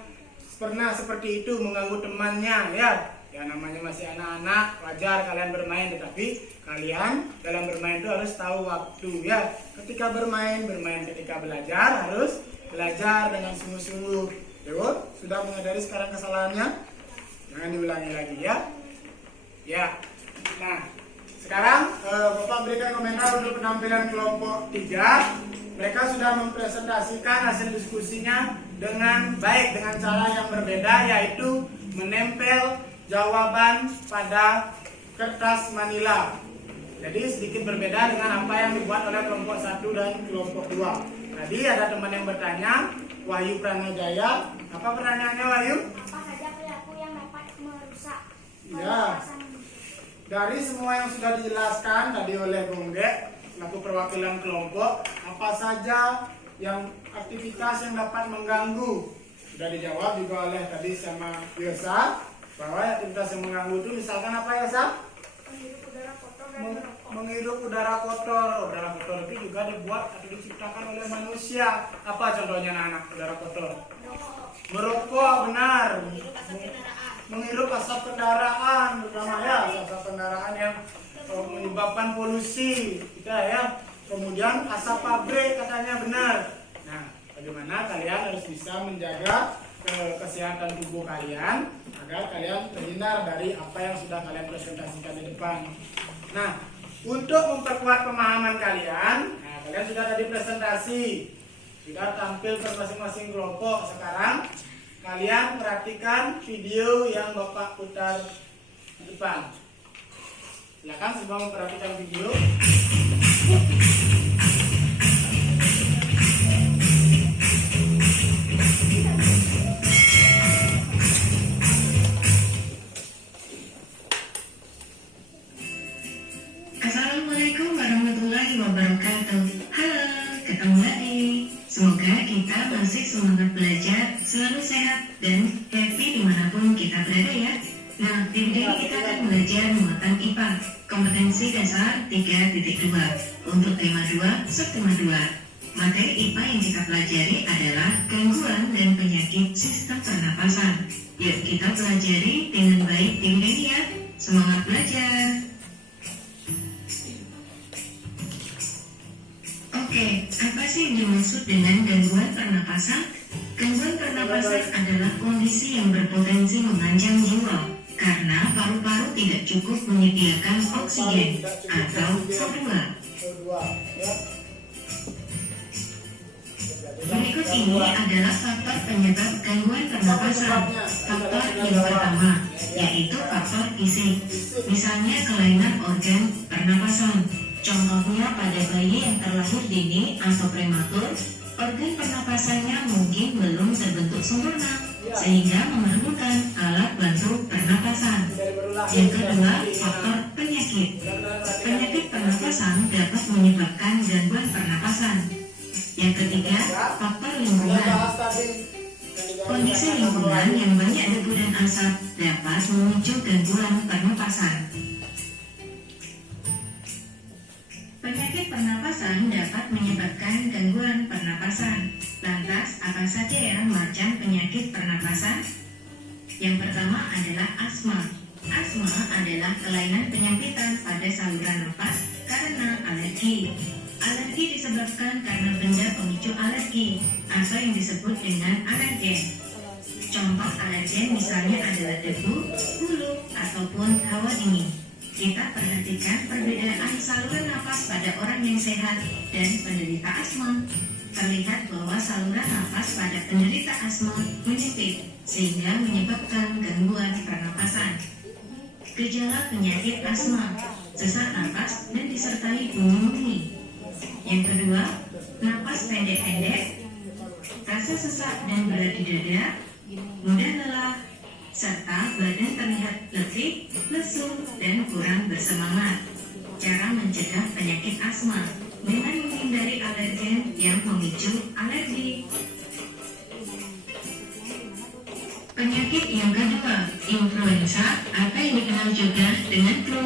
pernah seperti itu mengganggu temannya ya. Ya, namanya masih anak-anak, wajar kalian bermain, tetapi kalian dalam bermain itu harus tahu waktu ya. Ketika bermain, ketika belajar harus belajar dengan sungguh-sungguh. Dewo sudah menyadari sekarang kesalahannya? Jangan diulangi lagi ya. Ya. Nah, sekarang Bapak berikan komentar untuk penampilan kelompok 3. Mereka sudah mempresentasikan hasil diskusinya dengan baik, dengan cara yang berbeda, yaitu menempel jawaban pada kertas manila. Jadi sedikit berbeda dengan apa yang dibuat oleh kelompok 1 dan kelompok 2. Tadi ada teman yang bertanya, Wahyu Pranajaya, apa pertanyaannya Wahyu? Apa saja perilaku yang dapat merusak Ya, pernapasan? dari semua yang sudah dijelaskan tadi oleh Bung Dek, selaku perwakilan kelompok, apa saja yang aktivitas yang dapat mengganggu? Sudah dijawab juga oleh tadi sama Yosa, bahwa aktivitas yang mengganggu itu misalkan apa ya, Sa? Menghirup udara kotor dan merokok. Menghirup udara kotor. Udara kotor itu juga dibuat atau diciptakan oleh manusia. Apa contohnya anak-anak udara kotor? Merokok, benar. Menghirup asap kendaraan, terutama ya asap kendaraan yang menyebabkan polusi kita ya. Kemudian asap pabrik katanya benar. Nah, bagaimana kalian harus bisa menjaga kesehatan tubuh kalian agar kalian terhindar dari apa yang sudah kalian presentasikan di depan. Nah, untuk memperkuat pemahaman kalian, kalian sudah tadi presentasi, sudah tampil ke masing-masing kelompok. Sekarang kalian perhatikan video yang Bapak putar di depan. Silakan semua memperhatikan video. Assalamualaikum warahmatullahi wabarakatuh. Halo, ketemu lagi. Semoga kita masih semangat belajar, selalu sehat dan happy dimanapun kita berada ya. Nah, di video ini kita akan belajar muatan IPA, kompetensi dasar 3.2 untuk tema 2, subtema 2. Materi IPA yang kita pelajari adalah gangguan dan penyakit sistem pernapasan. Yuk kita pelajari dengan baik di video ini ya. Semangat belajar. Oke, apa sih yang dimaksud dengan gangguan pernapasan? Gangguan pernapasan adalah kondisi yang berpotensi mengancam jiwa karena paru-paru tidak cukup menyediakan oksigen atau O2. Berikut ini adalah faktor penyebab gangguan pernapasan. Faktor yang pertama yaitu faktor fisik, misalnya kelainan organ pernapasan. Contohnya pada bayi yang terlahir dini atau prematur, organ pernapasannya mungkin belum terbentuk sempurna, sehingga memerlukan alat bantu pernapasan. Yang kedua, faktor penyakit. Penyakit pernapasan dapat menyebabkan gangguan pernapasan. Yang ketiga, faktor lingkungan. Kondisi lingkungan yang banyak debu dan asap dapat memicu gangguan pernapasan. Penyakit pernapasan dapat menyebabkan gangguan pernapasan. Lantas, apa saja ya macam penyakit pernapasan? Yang pertama adalah asma. Asma adalah kelainan penyempitan pada saluran nafas karena alergi. Alergi disebabkan karena benda pemicu alergi atau yang disebut dengan alergen. Contoh alergen misalnya adalah debu, bulu, ataupun hawa dingin. Kita perhatikan perbedaan saluran napas pada orang yang sehat dan penderita asma. Terlihat bahwa saluran napas pada penderita asma menyempit sehingga menyebabkan gangguan pernapasan. Gejala penyakit asma, sesak napas dan disertai bunyi-bunyi. Yang kedua, napas pendek-pendek, rasa sesak dan berat di dada, mudah lelah, serta badan terlihat letih, lesu, dan kurang bersemangat. Cara mencegah penyakit asma dengan menghindari alergen yang memicu alergi. Penyakit yang kedua, influenza atau yang dikenal juga dengan flu.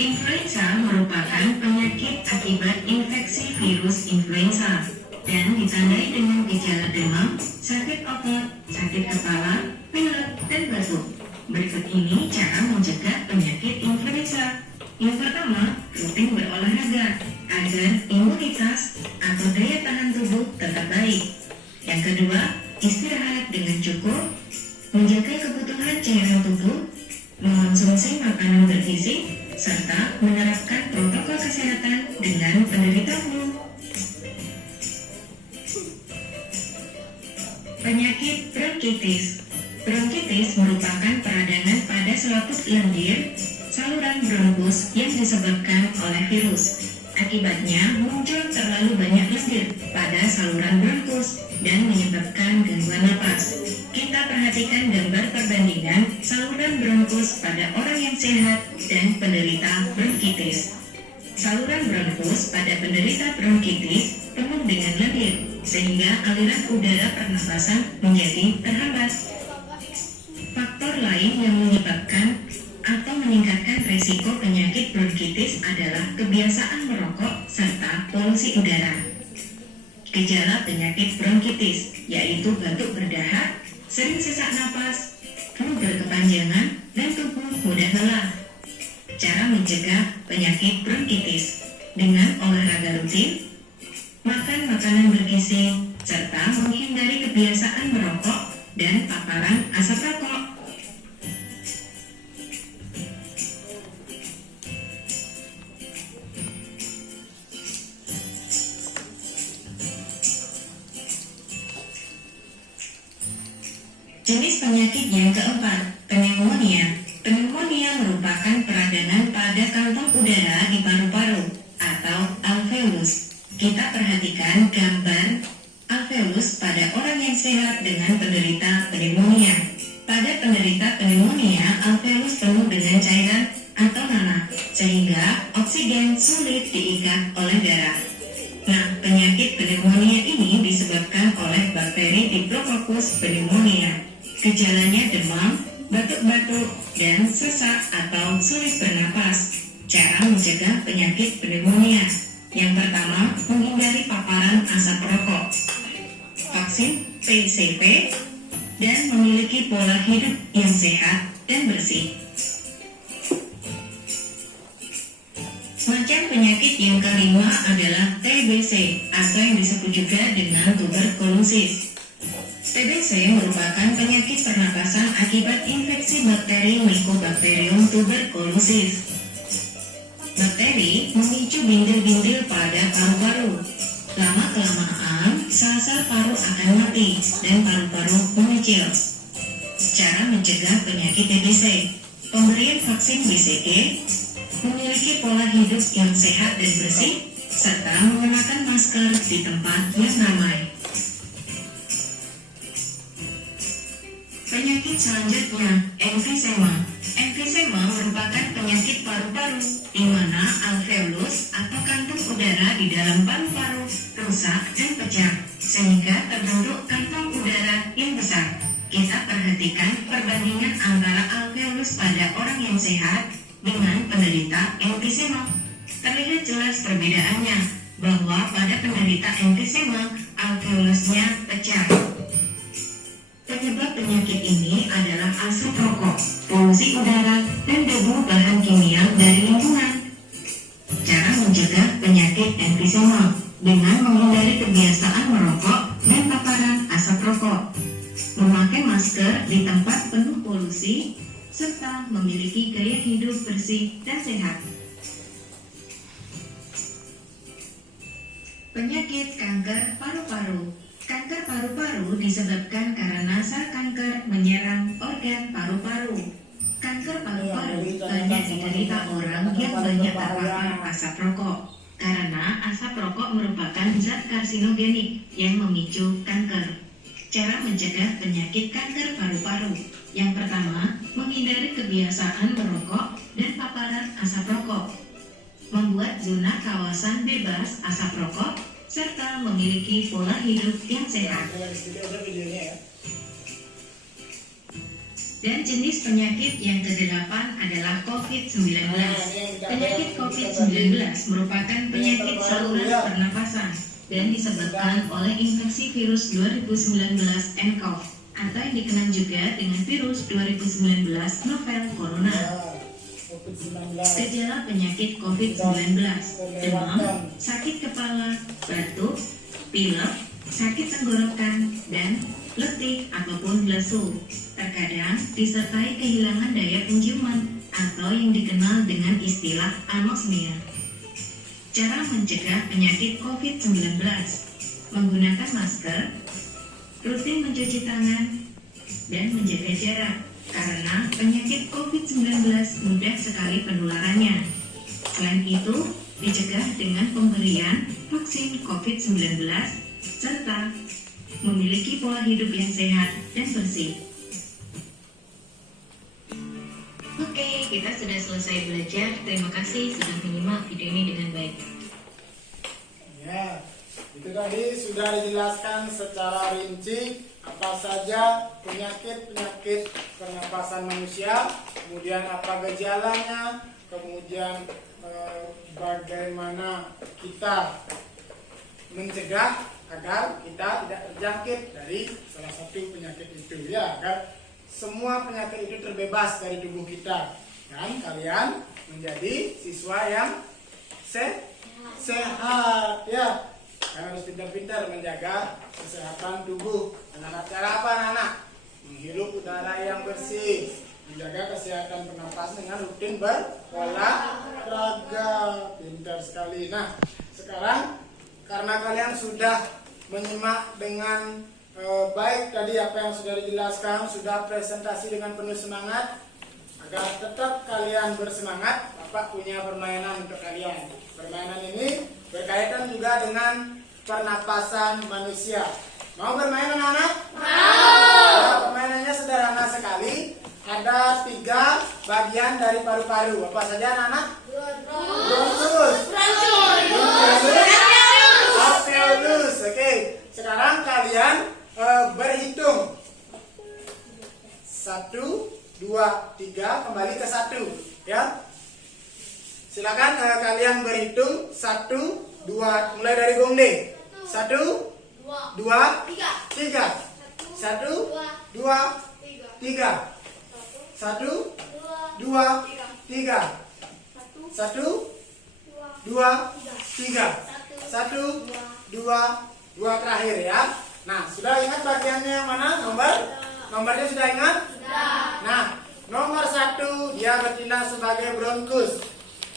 Influenza merupakan penyakit akibat infeksi virus influenza dan ditandai dengan gejala demam, sakit otot, sakit kepala, pilek, dan batuk. Berikut ini cara mencegah penyakit influenza. Yang pertama, rutin berolahraga agar imunitas atau daya tahan tubuh tetap baik. Yang kedua, istirahat dengan cukup, menjaga kebutuhan cairan tubuh, mengonsumsi makanan bergizi, serta menerapkan protokol kesehatan dengan penderita flu. Penyakit bronkitis. Bronkitis merupakan peradangan pada selaput lendir saluran bronkus yang disebabkan oleh virus. Akibatnya muncul terlalu banyak lendir pada saluran bronkus dan menyebabkan gangguan napas. Kita perhatikan gambar perbandingan saluran bronkus pada orang yang sehat dan penderita bronkitis. Saluran bronkus pada penderita bronkitis penuh dengan lendir, sehingga aliran udara pernapasan menjadi terhambat. Faktor lain yang menyebabkan atau meningkatkan risiko penyakit bronkitis adalah kebiasaan merokok serta polusi udara. Gejala penyakit bronkitis yaitu batuk berdahak, sering sesak napas, flu berkepanjangan, dan tubuh mudah lelah. Cara mencegah penyakit bronkitis dengan olahraga rutin, makan makanan bergizi, serta menghindari kebiasaan merokok dan paparan asap rokok. Jenis penyakit yang keempat, pneumonia. Pneumonia merupakan peradangan pada kantong udara di paru-paru atau alveolus. Kita perhatikan gambar alveolus pada orang yang sehat dengan penderita pneumonia. Pada penderita pneumonia, alveolus penuh dengan cairan atau nanah, sehingga oksigen sulit diikat oleh darah. Nah, penyakit pneumonia ini disebabkan oleh bakteri Diplococcus pneumonia. Gejalanya demam, batuk-batuk, dan sesak atau sulit bernapas. Cara mencegah penyakit pneumonia. Yang pertama, menghindari paparan asap rokok, vaksin PCV, dan memiliki pola hidup yang sehat dan bersih. Macam penyakit yang kelima adalah TBC atau yang disebut juga dengan tuberkulosis. TBC merupakan penyakit pernapasan akibat infeksi bakteri Mycobacterium tuberculosis. Bakteri memicu bindil-bindil pada paru-paru. Lama-kelamaan, sel-sel paru akan mati dan paru-paru mengecil. Cara mencegah penyakit TBC: pemberian vaksin BCG, memiliki pola hidup yang sehat dan bersih, serta menggunakan masker di tempat yang ramai. Penyakit selanjutnya, emfisema. Emfisema merupakan penyakit paru-paru di mana alveolus atau kantung udara di dalam paru-paru rusak dan pecah sehingga terbentuk kantong udara yang besar. Kita perhatikan perbandingan antara alveolus pada orang yang sehat dengan penderita emfisema. Terlihat jelas perbedaannya bahwa pada penderita emfisema alveolusnya pecah. Penyebab penyakit ini adalah asap rokok, polusi udara, dan debu bahan kimia dari lingkungan. Cara mencegah penyakit emfisema: di tempat penuh polusi, serta memiliki gaya hidup bersih dan sehat. Penyakit kanker paru-paru. Kanker paru-paru disebabkan karena sel kanker menyerang organ paru-paru. Kanker paru-paru banyak diderita orang yang banyak terpapar asap rokok, karena asap rokok merupakan zat karsinogenik yang memicu kanker. Cara mencegah penyakit kanker paru-paru. Yang pertama, menghindari kebiasaan merokok dan paparan asap rokok. Membuat zona kawasan bebas asap rokok, serta memiliki pola hidup yang sehat. Dan jenis penyakit yang ke-8 adalah COVID-19. Penyakit COVID-19 merupakan penyakit saluran pernapasan dan disebabkan oleh infeksi virus 2019 nCoV atau yang dikenal juga dengan virus 2019 novel corona. Gejala penyakit COVID-19: demam, sakit kepala, batuk, pilek, sakit tenggorokan, dan letih ataupun lesu. Terkadang disertai kehilangan daya penciuman atau yang dikenal dengan istilah anosmia. Cara mencegah penyakit COVID-19: menggunakan masker, rutin mencuci tangan, dan menjaga jarak. Karena penyakit COVID-19 mudah sekali penularannya. Selain itu, dicegah dengan pemberian vaksin COVID-19 serta memiliki pola hidup yang sehat dan bersih. Oke, kita sudah selesai belajar. Terima kasih sudah menyimak video ini dengan baik. Ya, itu tadi sudah dijelaskan secara rinci apa saja penyakit-penyakit pernapasan manusia, kemudian apa gejalanya, kemudian bagaimana kita mencegah agar kita tidak terjangkit dari salah satu penyakit itu, ya, agar semua penyakit itu terbebas dari tubuh kita dan kalian menjadi siswa yang sehat, ya. Kalian harus pintar-pintar menjaga kesehatan tubuh dengan cara apa, anak-anak? Menghirup udara yang bersih, menjaga kesehatan pernapasan dengan rutin berolahraga. Pintar sekali. Nah, sekarang karena kalian sudah menyimak dengan baik tadi apa yang sudah dijelaskan, sudah presentasi dengan penuh semangat, agar tetap kalian bersemangat, Bapak punya permainan untuk kalian. Permainan ini berkaitan juga dengan pernapasan manusia. Mau bermain anak-anak? Mau. Permainannya sederhana sekali. Ada 3 bagian dari paru-paru. Apa saja anak-anak? Bronkus, alveolus. Oke. Sekarang kalian berhitung. 1, 2, 3, kembali ke 1, ya. Silakan kalian berhitung 1, 2, mulai dari gong D. 1, 2, 3. 1, 2, 3. 1, 2, 3. 1, 2, 3. 1, 2, 2 terakhir, ya. Nah, sudah ingat bagiannya yang mana? Nomornya sudah ingat? Nah, nomor 1 dia bertindak sebagai bronkus.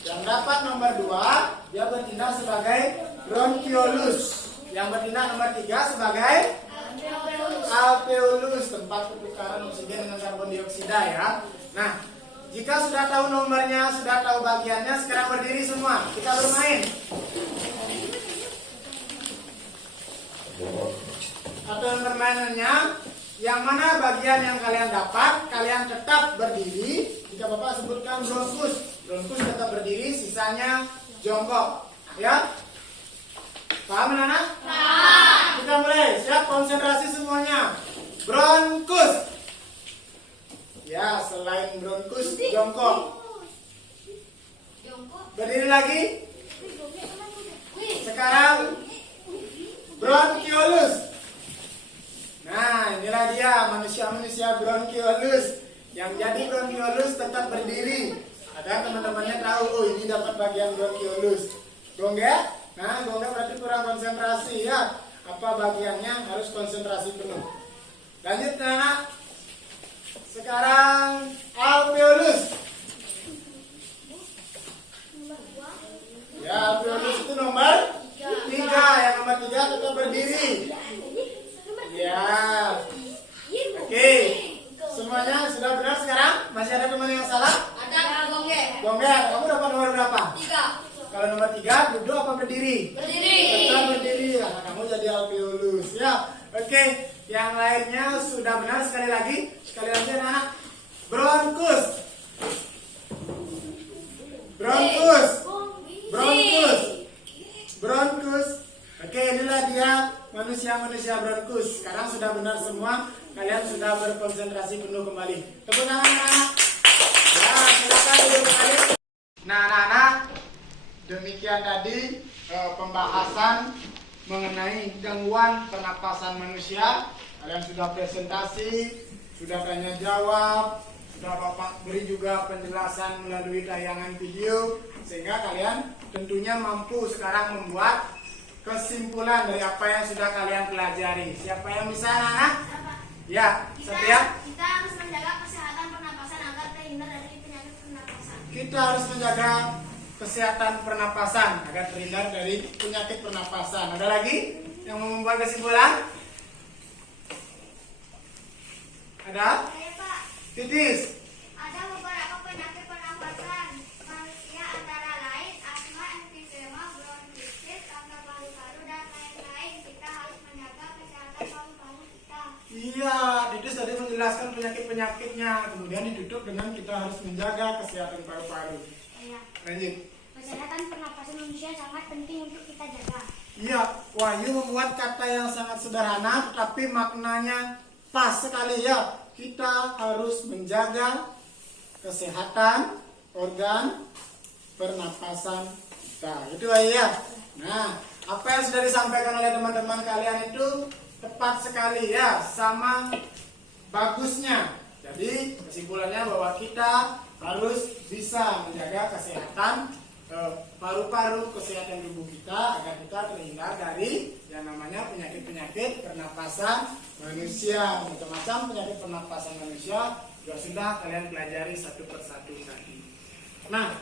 Yang dapat nomor 2 dia bertindak sebagai bronchiolus. Yang bertindak nomor 3 sebagai alveolus, tempat pertukaran oksigen dengan karbon dioksida, ya. Nah, jika sudah tahu nomornya, sudah tahu bagiannya, sekarang berdiri semua. Kita bermain. Aturan permainannya, yang mana bagian yang kalian dapat, kalian tetap berdiri. Jika Bapak sebutkan bronkus tetap berdiri, sisanya jongkok, ya. Paham anak-anak? Paham. Kita mulai, siap, konsentrasi semuanya. Bronkus. Ya, selain bronkus, jongkok. Berdiri lagi. Sekarang bronchiolus. Nah, inilah dia manusia-manusia bronchiolus. Yang jadi bronchiolus tetap berdiri. Agar teman-temannya tahu, oh ini dapat bagian bronchiolus. Gongga? Nah, gongga berarti kurang konsentrasi, ya. Apa bagiannya harus konsentrasi penuh. Lanjut, anak. Sekarang alveolus. Ya, alveolus itu nomor 3. Yang nomor 3 kita berdiri. Ya. Oke. Semuanya sudah benar sekarang? Masih ada teman yang salah? Ada gongge. Gongger, kamu dapat nomor berapa? 3. Kalau nomor 3 duduk apa berdiri? Berdiri. Tetap berdiri. Nah, kamu jadi alveolus. Ya. Oke. Yang lainnya sudah benar. Sekali lagi anak-anak. Bronkus. Bronkus. Bronkus. Bronkus. Oke, inilah dia manusia-manusia bronkus. Sekarang sudah benar semua. Kalian sudah berkonsentrasi penuh kembali. Tepuk tangan anak-anak. Ya, silakan duduk kembali. Nah, anak-anak, demikian tadi pembahasan mengenai gangguan pernapasan manusia. Kalian sudah presentasi, sudah tanya jawab, sudah Bapak beri juga penjelasan melalui tayangan video, sehingga kalian tentunya mampu sekarang membuat kesimpulan dari apa yang sudah kalian pelajari. Siapa yang bisa, anak-anak? Ya, Satria. Kita harus menjaga kesehatan pernapasan agar terhindar dari penyakit pernapasan. Kita harus menjaga kesehatan pernapasan agar terhindar dari penyakit pernapasan. Ada lagi yang mau membuat kesimpulan? Ada? Saya Pak, Titis. ada beberapa penyakit pernapasan manusia antara lain asma, emfisema, bronkitis, kanker paru-paru dan lain-lain. Kita harus menjaga kesehatan paru-paru kita. Iya, Titis tadi menjelaskan penyakit-penyakitnya. Kemudian ditutup dengan kita harus menjaga kesehatan paru-paru. Ya. Lanjut. Kesehatan pernapasan manusia sangat penting untuk kita jaga. Iya, Wahyu membuat kata yang sangat sederhana tetapi maknanya pas sekali ya. Kita harus menjaga kesehatan organ pernapasan kita. Itu ya. Nah, apa yang sudah disampaikan oleh teman-teman kalian itu tepat sekali ya, sama bagusnya. Jadi kesimpulannya bahwa kita harus bisa menjaga kesehatan paru-paru, kesehatan tubuh kita agar kita terhindar dari yang namanya penyakit-penyakit pernapasan manusia. Macam-macam penyakit pernapasan manusia sudah kalian pelajari satu persatu tadi. Nah,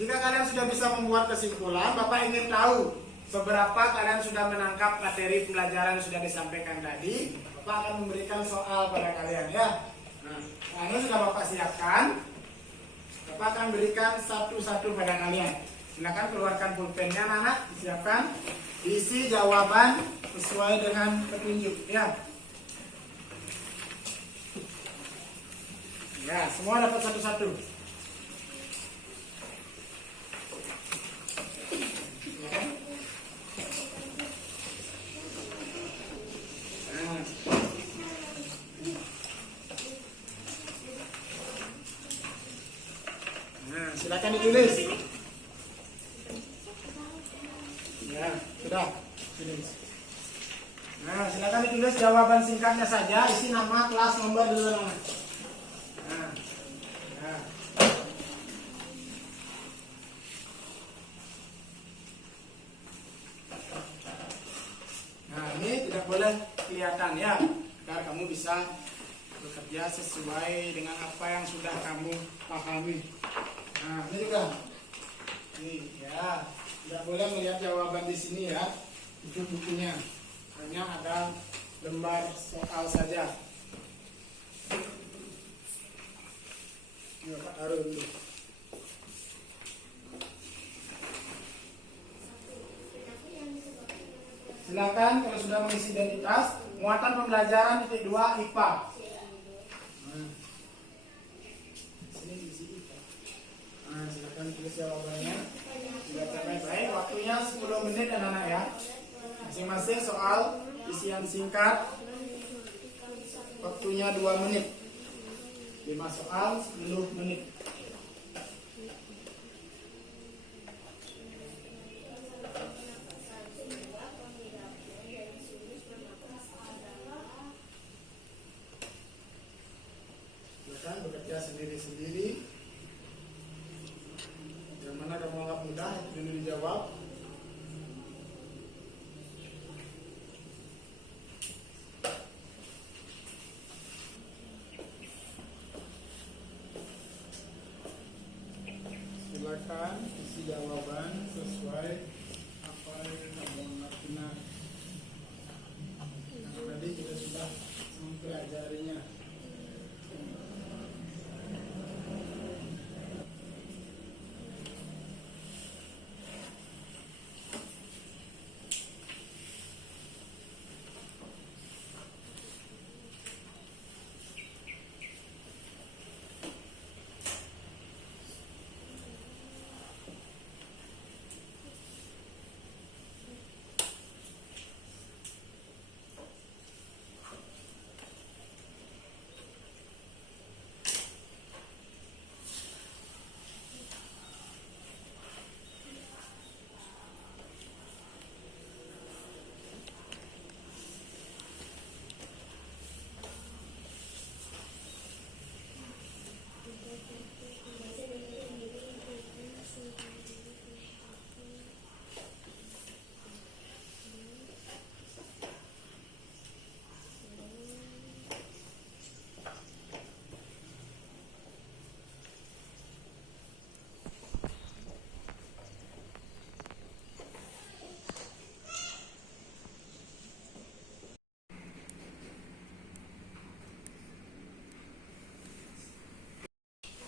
jika kalian sudah bisa membuat kesimpulan, Bapak ingin tahu seberapa kalian sudah menangkap materi pembelajaran yang sudah disampaikan tadi. Bapak akan memberikan soal pada kalian ya. Nah, ini sudah Bapak siapkan. Bapak akan berikan satu-satu pada kalian. Silakan keluarkan pulpennya, anak-anak, disiapkan. Isi jawaban sesuai dengan petunjuk, ya. Ya, semua dapat satu-satu. Ya. Nah, silakan ditulis. Ya, sudah. Tulis. Nah, silakan ditulis jawaban singkatnya saja, isi nama, kelas, nomor dulu. Nah. Nah. Nah, ini tidak boleh kelihatan ya, agar kamu bisa bekerja sesuai dengan apa yang sudah kamu pahami. Nah, ini juga. Nih, ya. Tidak boleh melihat jawaban di sini ya. Itu bukunya. Hanya ada lembar soal saja. Ini Pak taruh dulu. Silakan kalau sudah mengisi identitas, muatan pembelajaran titik 2 IPA. Nah, silakan tulis jawabannya. Sudah baik-baik. Waktunya 10 menit anak-anak ya. Masing-masing soal isian singkat. Waktunya 2 menit. 5 soal 10 menit. Silakan bekerja sendiri-sendiri. Yang mana kamu anggap mudah itu dulu dijawab. silakan isi jawaban sesuai apa yang kamu benar. Yang tadi kita sudah mempelajarinya.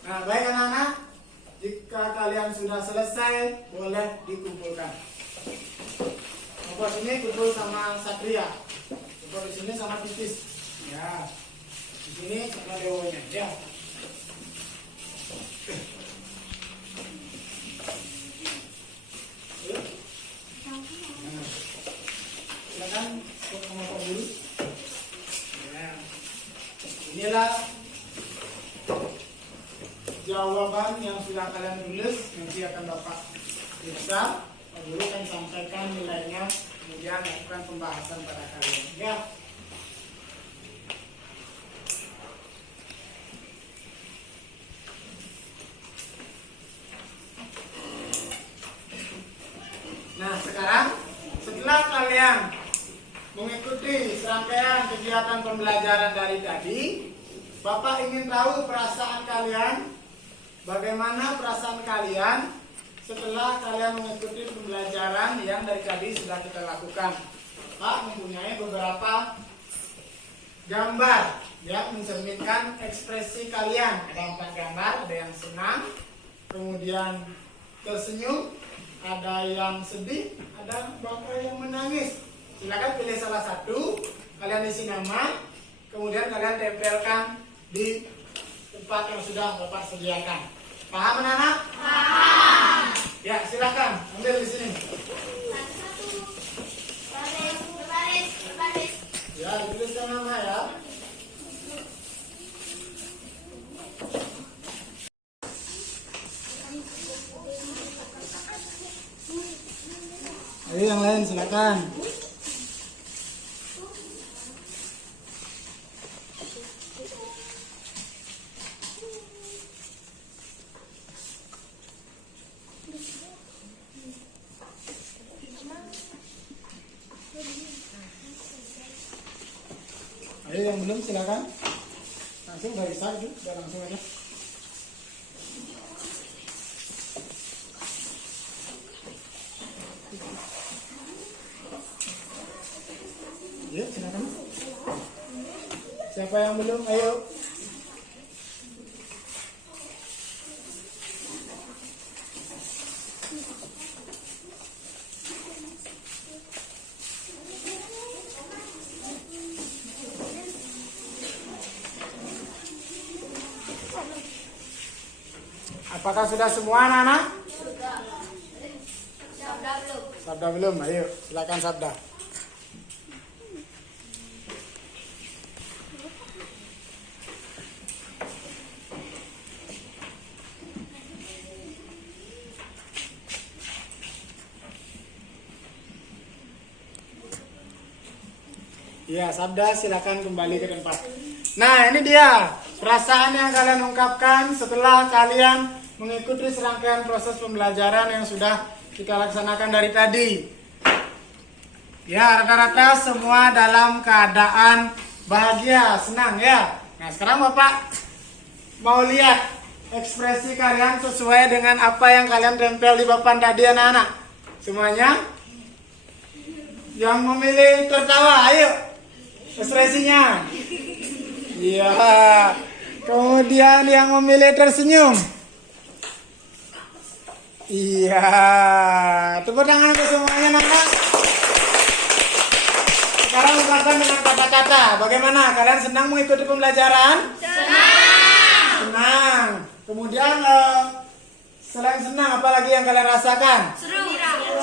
Nah, baik anak-anak, jika kalian sudah selesai, boleh dikumpulkan. Kumpul sini kumpul sama Satria, kumpul di sini sama Titis. Ya, di sini sama Dewonya. Ya. Yuk. Nah, silakan sama Pak Guru. Ya. Inilah jawaban yang sudah kalian tulis, nanti akan Bapak periksa. Pak Guru akan sampaikan nilainya, kemudian lakukan pembahasan pada kalian. Ya. Nah, sekarang setelah kalian mengikuti serangkaian kegiatan pembelajaran dari tadi, Bapak ingin tahu perasaan kalian. Bagaimana perasaan kalian setelah kalian mengikuti pembelajaran yang dari tadi sudah kita lakukan? Pak mempunyai beberapa gambar yang mencerminkan ekspresi kalian. Ada 4 gambar, ada yang senang, kemudian tersenyum, ada yang sedih, ada bapak yang menangis. Silakan pilih salah satu, kalian isi nama, kemudian kalian tempelkan di tempat yang sudah Bapak sediakan. Paham anak-anak? Paham. Ya, silakan ambil di sini. Berbaris. Ya, dituliskan nama ya. Ayo yang lain silakan. Ayo yang belum silakan. Langsung udah bisa itu, udah langsung aja. Yuk silakan. Siapa yang belum? Ayo. Apakah sudah semua anak-anak? Sudah. Sabda belum? Sabda belum? Ayo, silakan Sabda. Iya, Sabda silakan kembali ke tempat. Nah, ini dia perasaan yang kalian ungkapkan setelah kalian mengikuti serangkaian proses pembelajaran yang sudah kita laksanakan dari tadi. Ya, rata-rata semua dalam keadaan bahagia, senang ya. Nah, sekarang Bapak mau lihat ekspresi kalian sesuai dengan apa yang kalian tempel di papan tadi anak-anak? Semuanya? Yang memilih tertawa, ayo. Ekspresinya. Iya. Kemudian yang memilih tersenyum. Iya. Tepuk tangan untuk semuanya, anak-anak. Sekarang ungkapkan dengan kata-kata. Bagaimana? Kalian senang mengikuti pembelajaran? Senang. Kemudian selain senang, apa lagi yang kalian rasakan?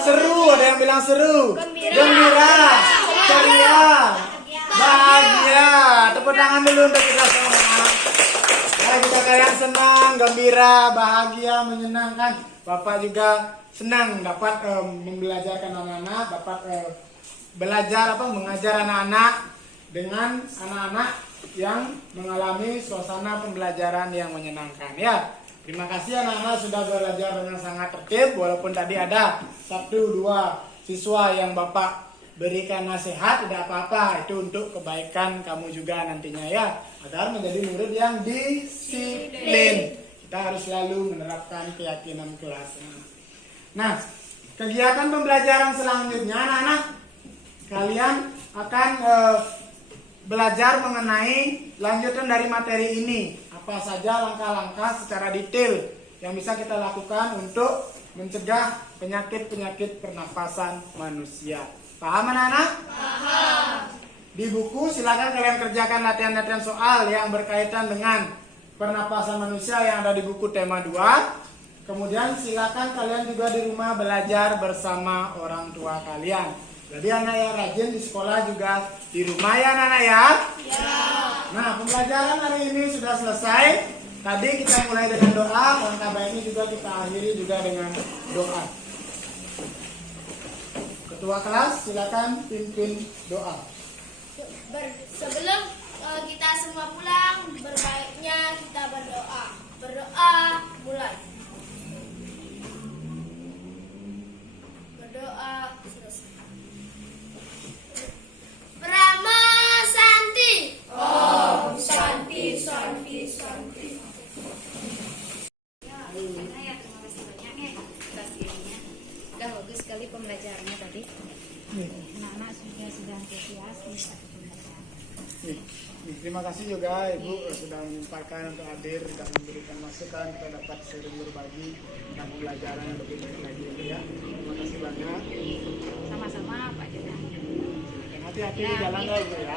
Seru. Ada yang bilang seru. Gembira. Ceria. Bahagia. Tepuk tangan dulu untuk kita semua. Kalau jika kalian senang, gembira, bahagia, menyenangkan, Bapak juga senang dapat membelajarkan anak-anak, dapat belajar mengajar anak-anak dengan anak-anak yang mengalami suasana pembelajaran yang menyenangkan ya. Terima kasih anak-anak sudah belajar dengan sangat tertib, walaupun tadi ada 1-2 siswa yang Bapak berikan nasihat, tidak apa-apa, itu untuk kebaikan kamu juga nantinya ya, agar menjadi murid yang disiplin. Kita harus selalu menerapkan keyakinan kelas. Nah, kegiatan pembelajaran selanjutnya anak-anak, kalian akan belajar mengenai lanjutan dari materi ini. Apa saja langkah-langkah secara detail yang bisa kita lakukan untuk mencegah penyakit-penyakit pernapasan manusia. Paham anak-anak? Paham. Di buku silakan kalian kerjakan latihan-latihan soal yang berkaitan dengan pernapasan manusia yang ada di buku tema 2. Kemudian silakan kalian juga di rumah belajar bersama orang tua kalian. Jadi anak yang rajin di sekolah juga di rumah ya anak-anak ya? Ya. Nah, pembelajaran hari ini sudah selesai. Tadi kita mulai dengan doa, langkah baiknya juga kita akhiri juga dengan doa. Ketua kelas silakan pimpin doa. Sebelum kita semua pulang, berbaiknya kita berdoa. Berdoa, mulai. Berdoa, selesai. Brahma Santi. Om Santi, Santi, Santi. Udah bagus sekali pembelajarannya tadi. Anak-anak sudah antusias nih satu pembelajaran. Terima kasih juga Ibu sudah menyempatkan untuk hadir dan memberikan masukan, kita dapat sering berbagi dan pembelajaran yang lebih baik lagi ya. Terima kasih banyak. Sama-sama Pak Juna. Hati-hati di jalan ya Ibu ya.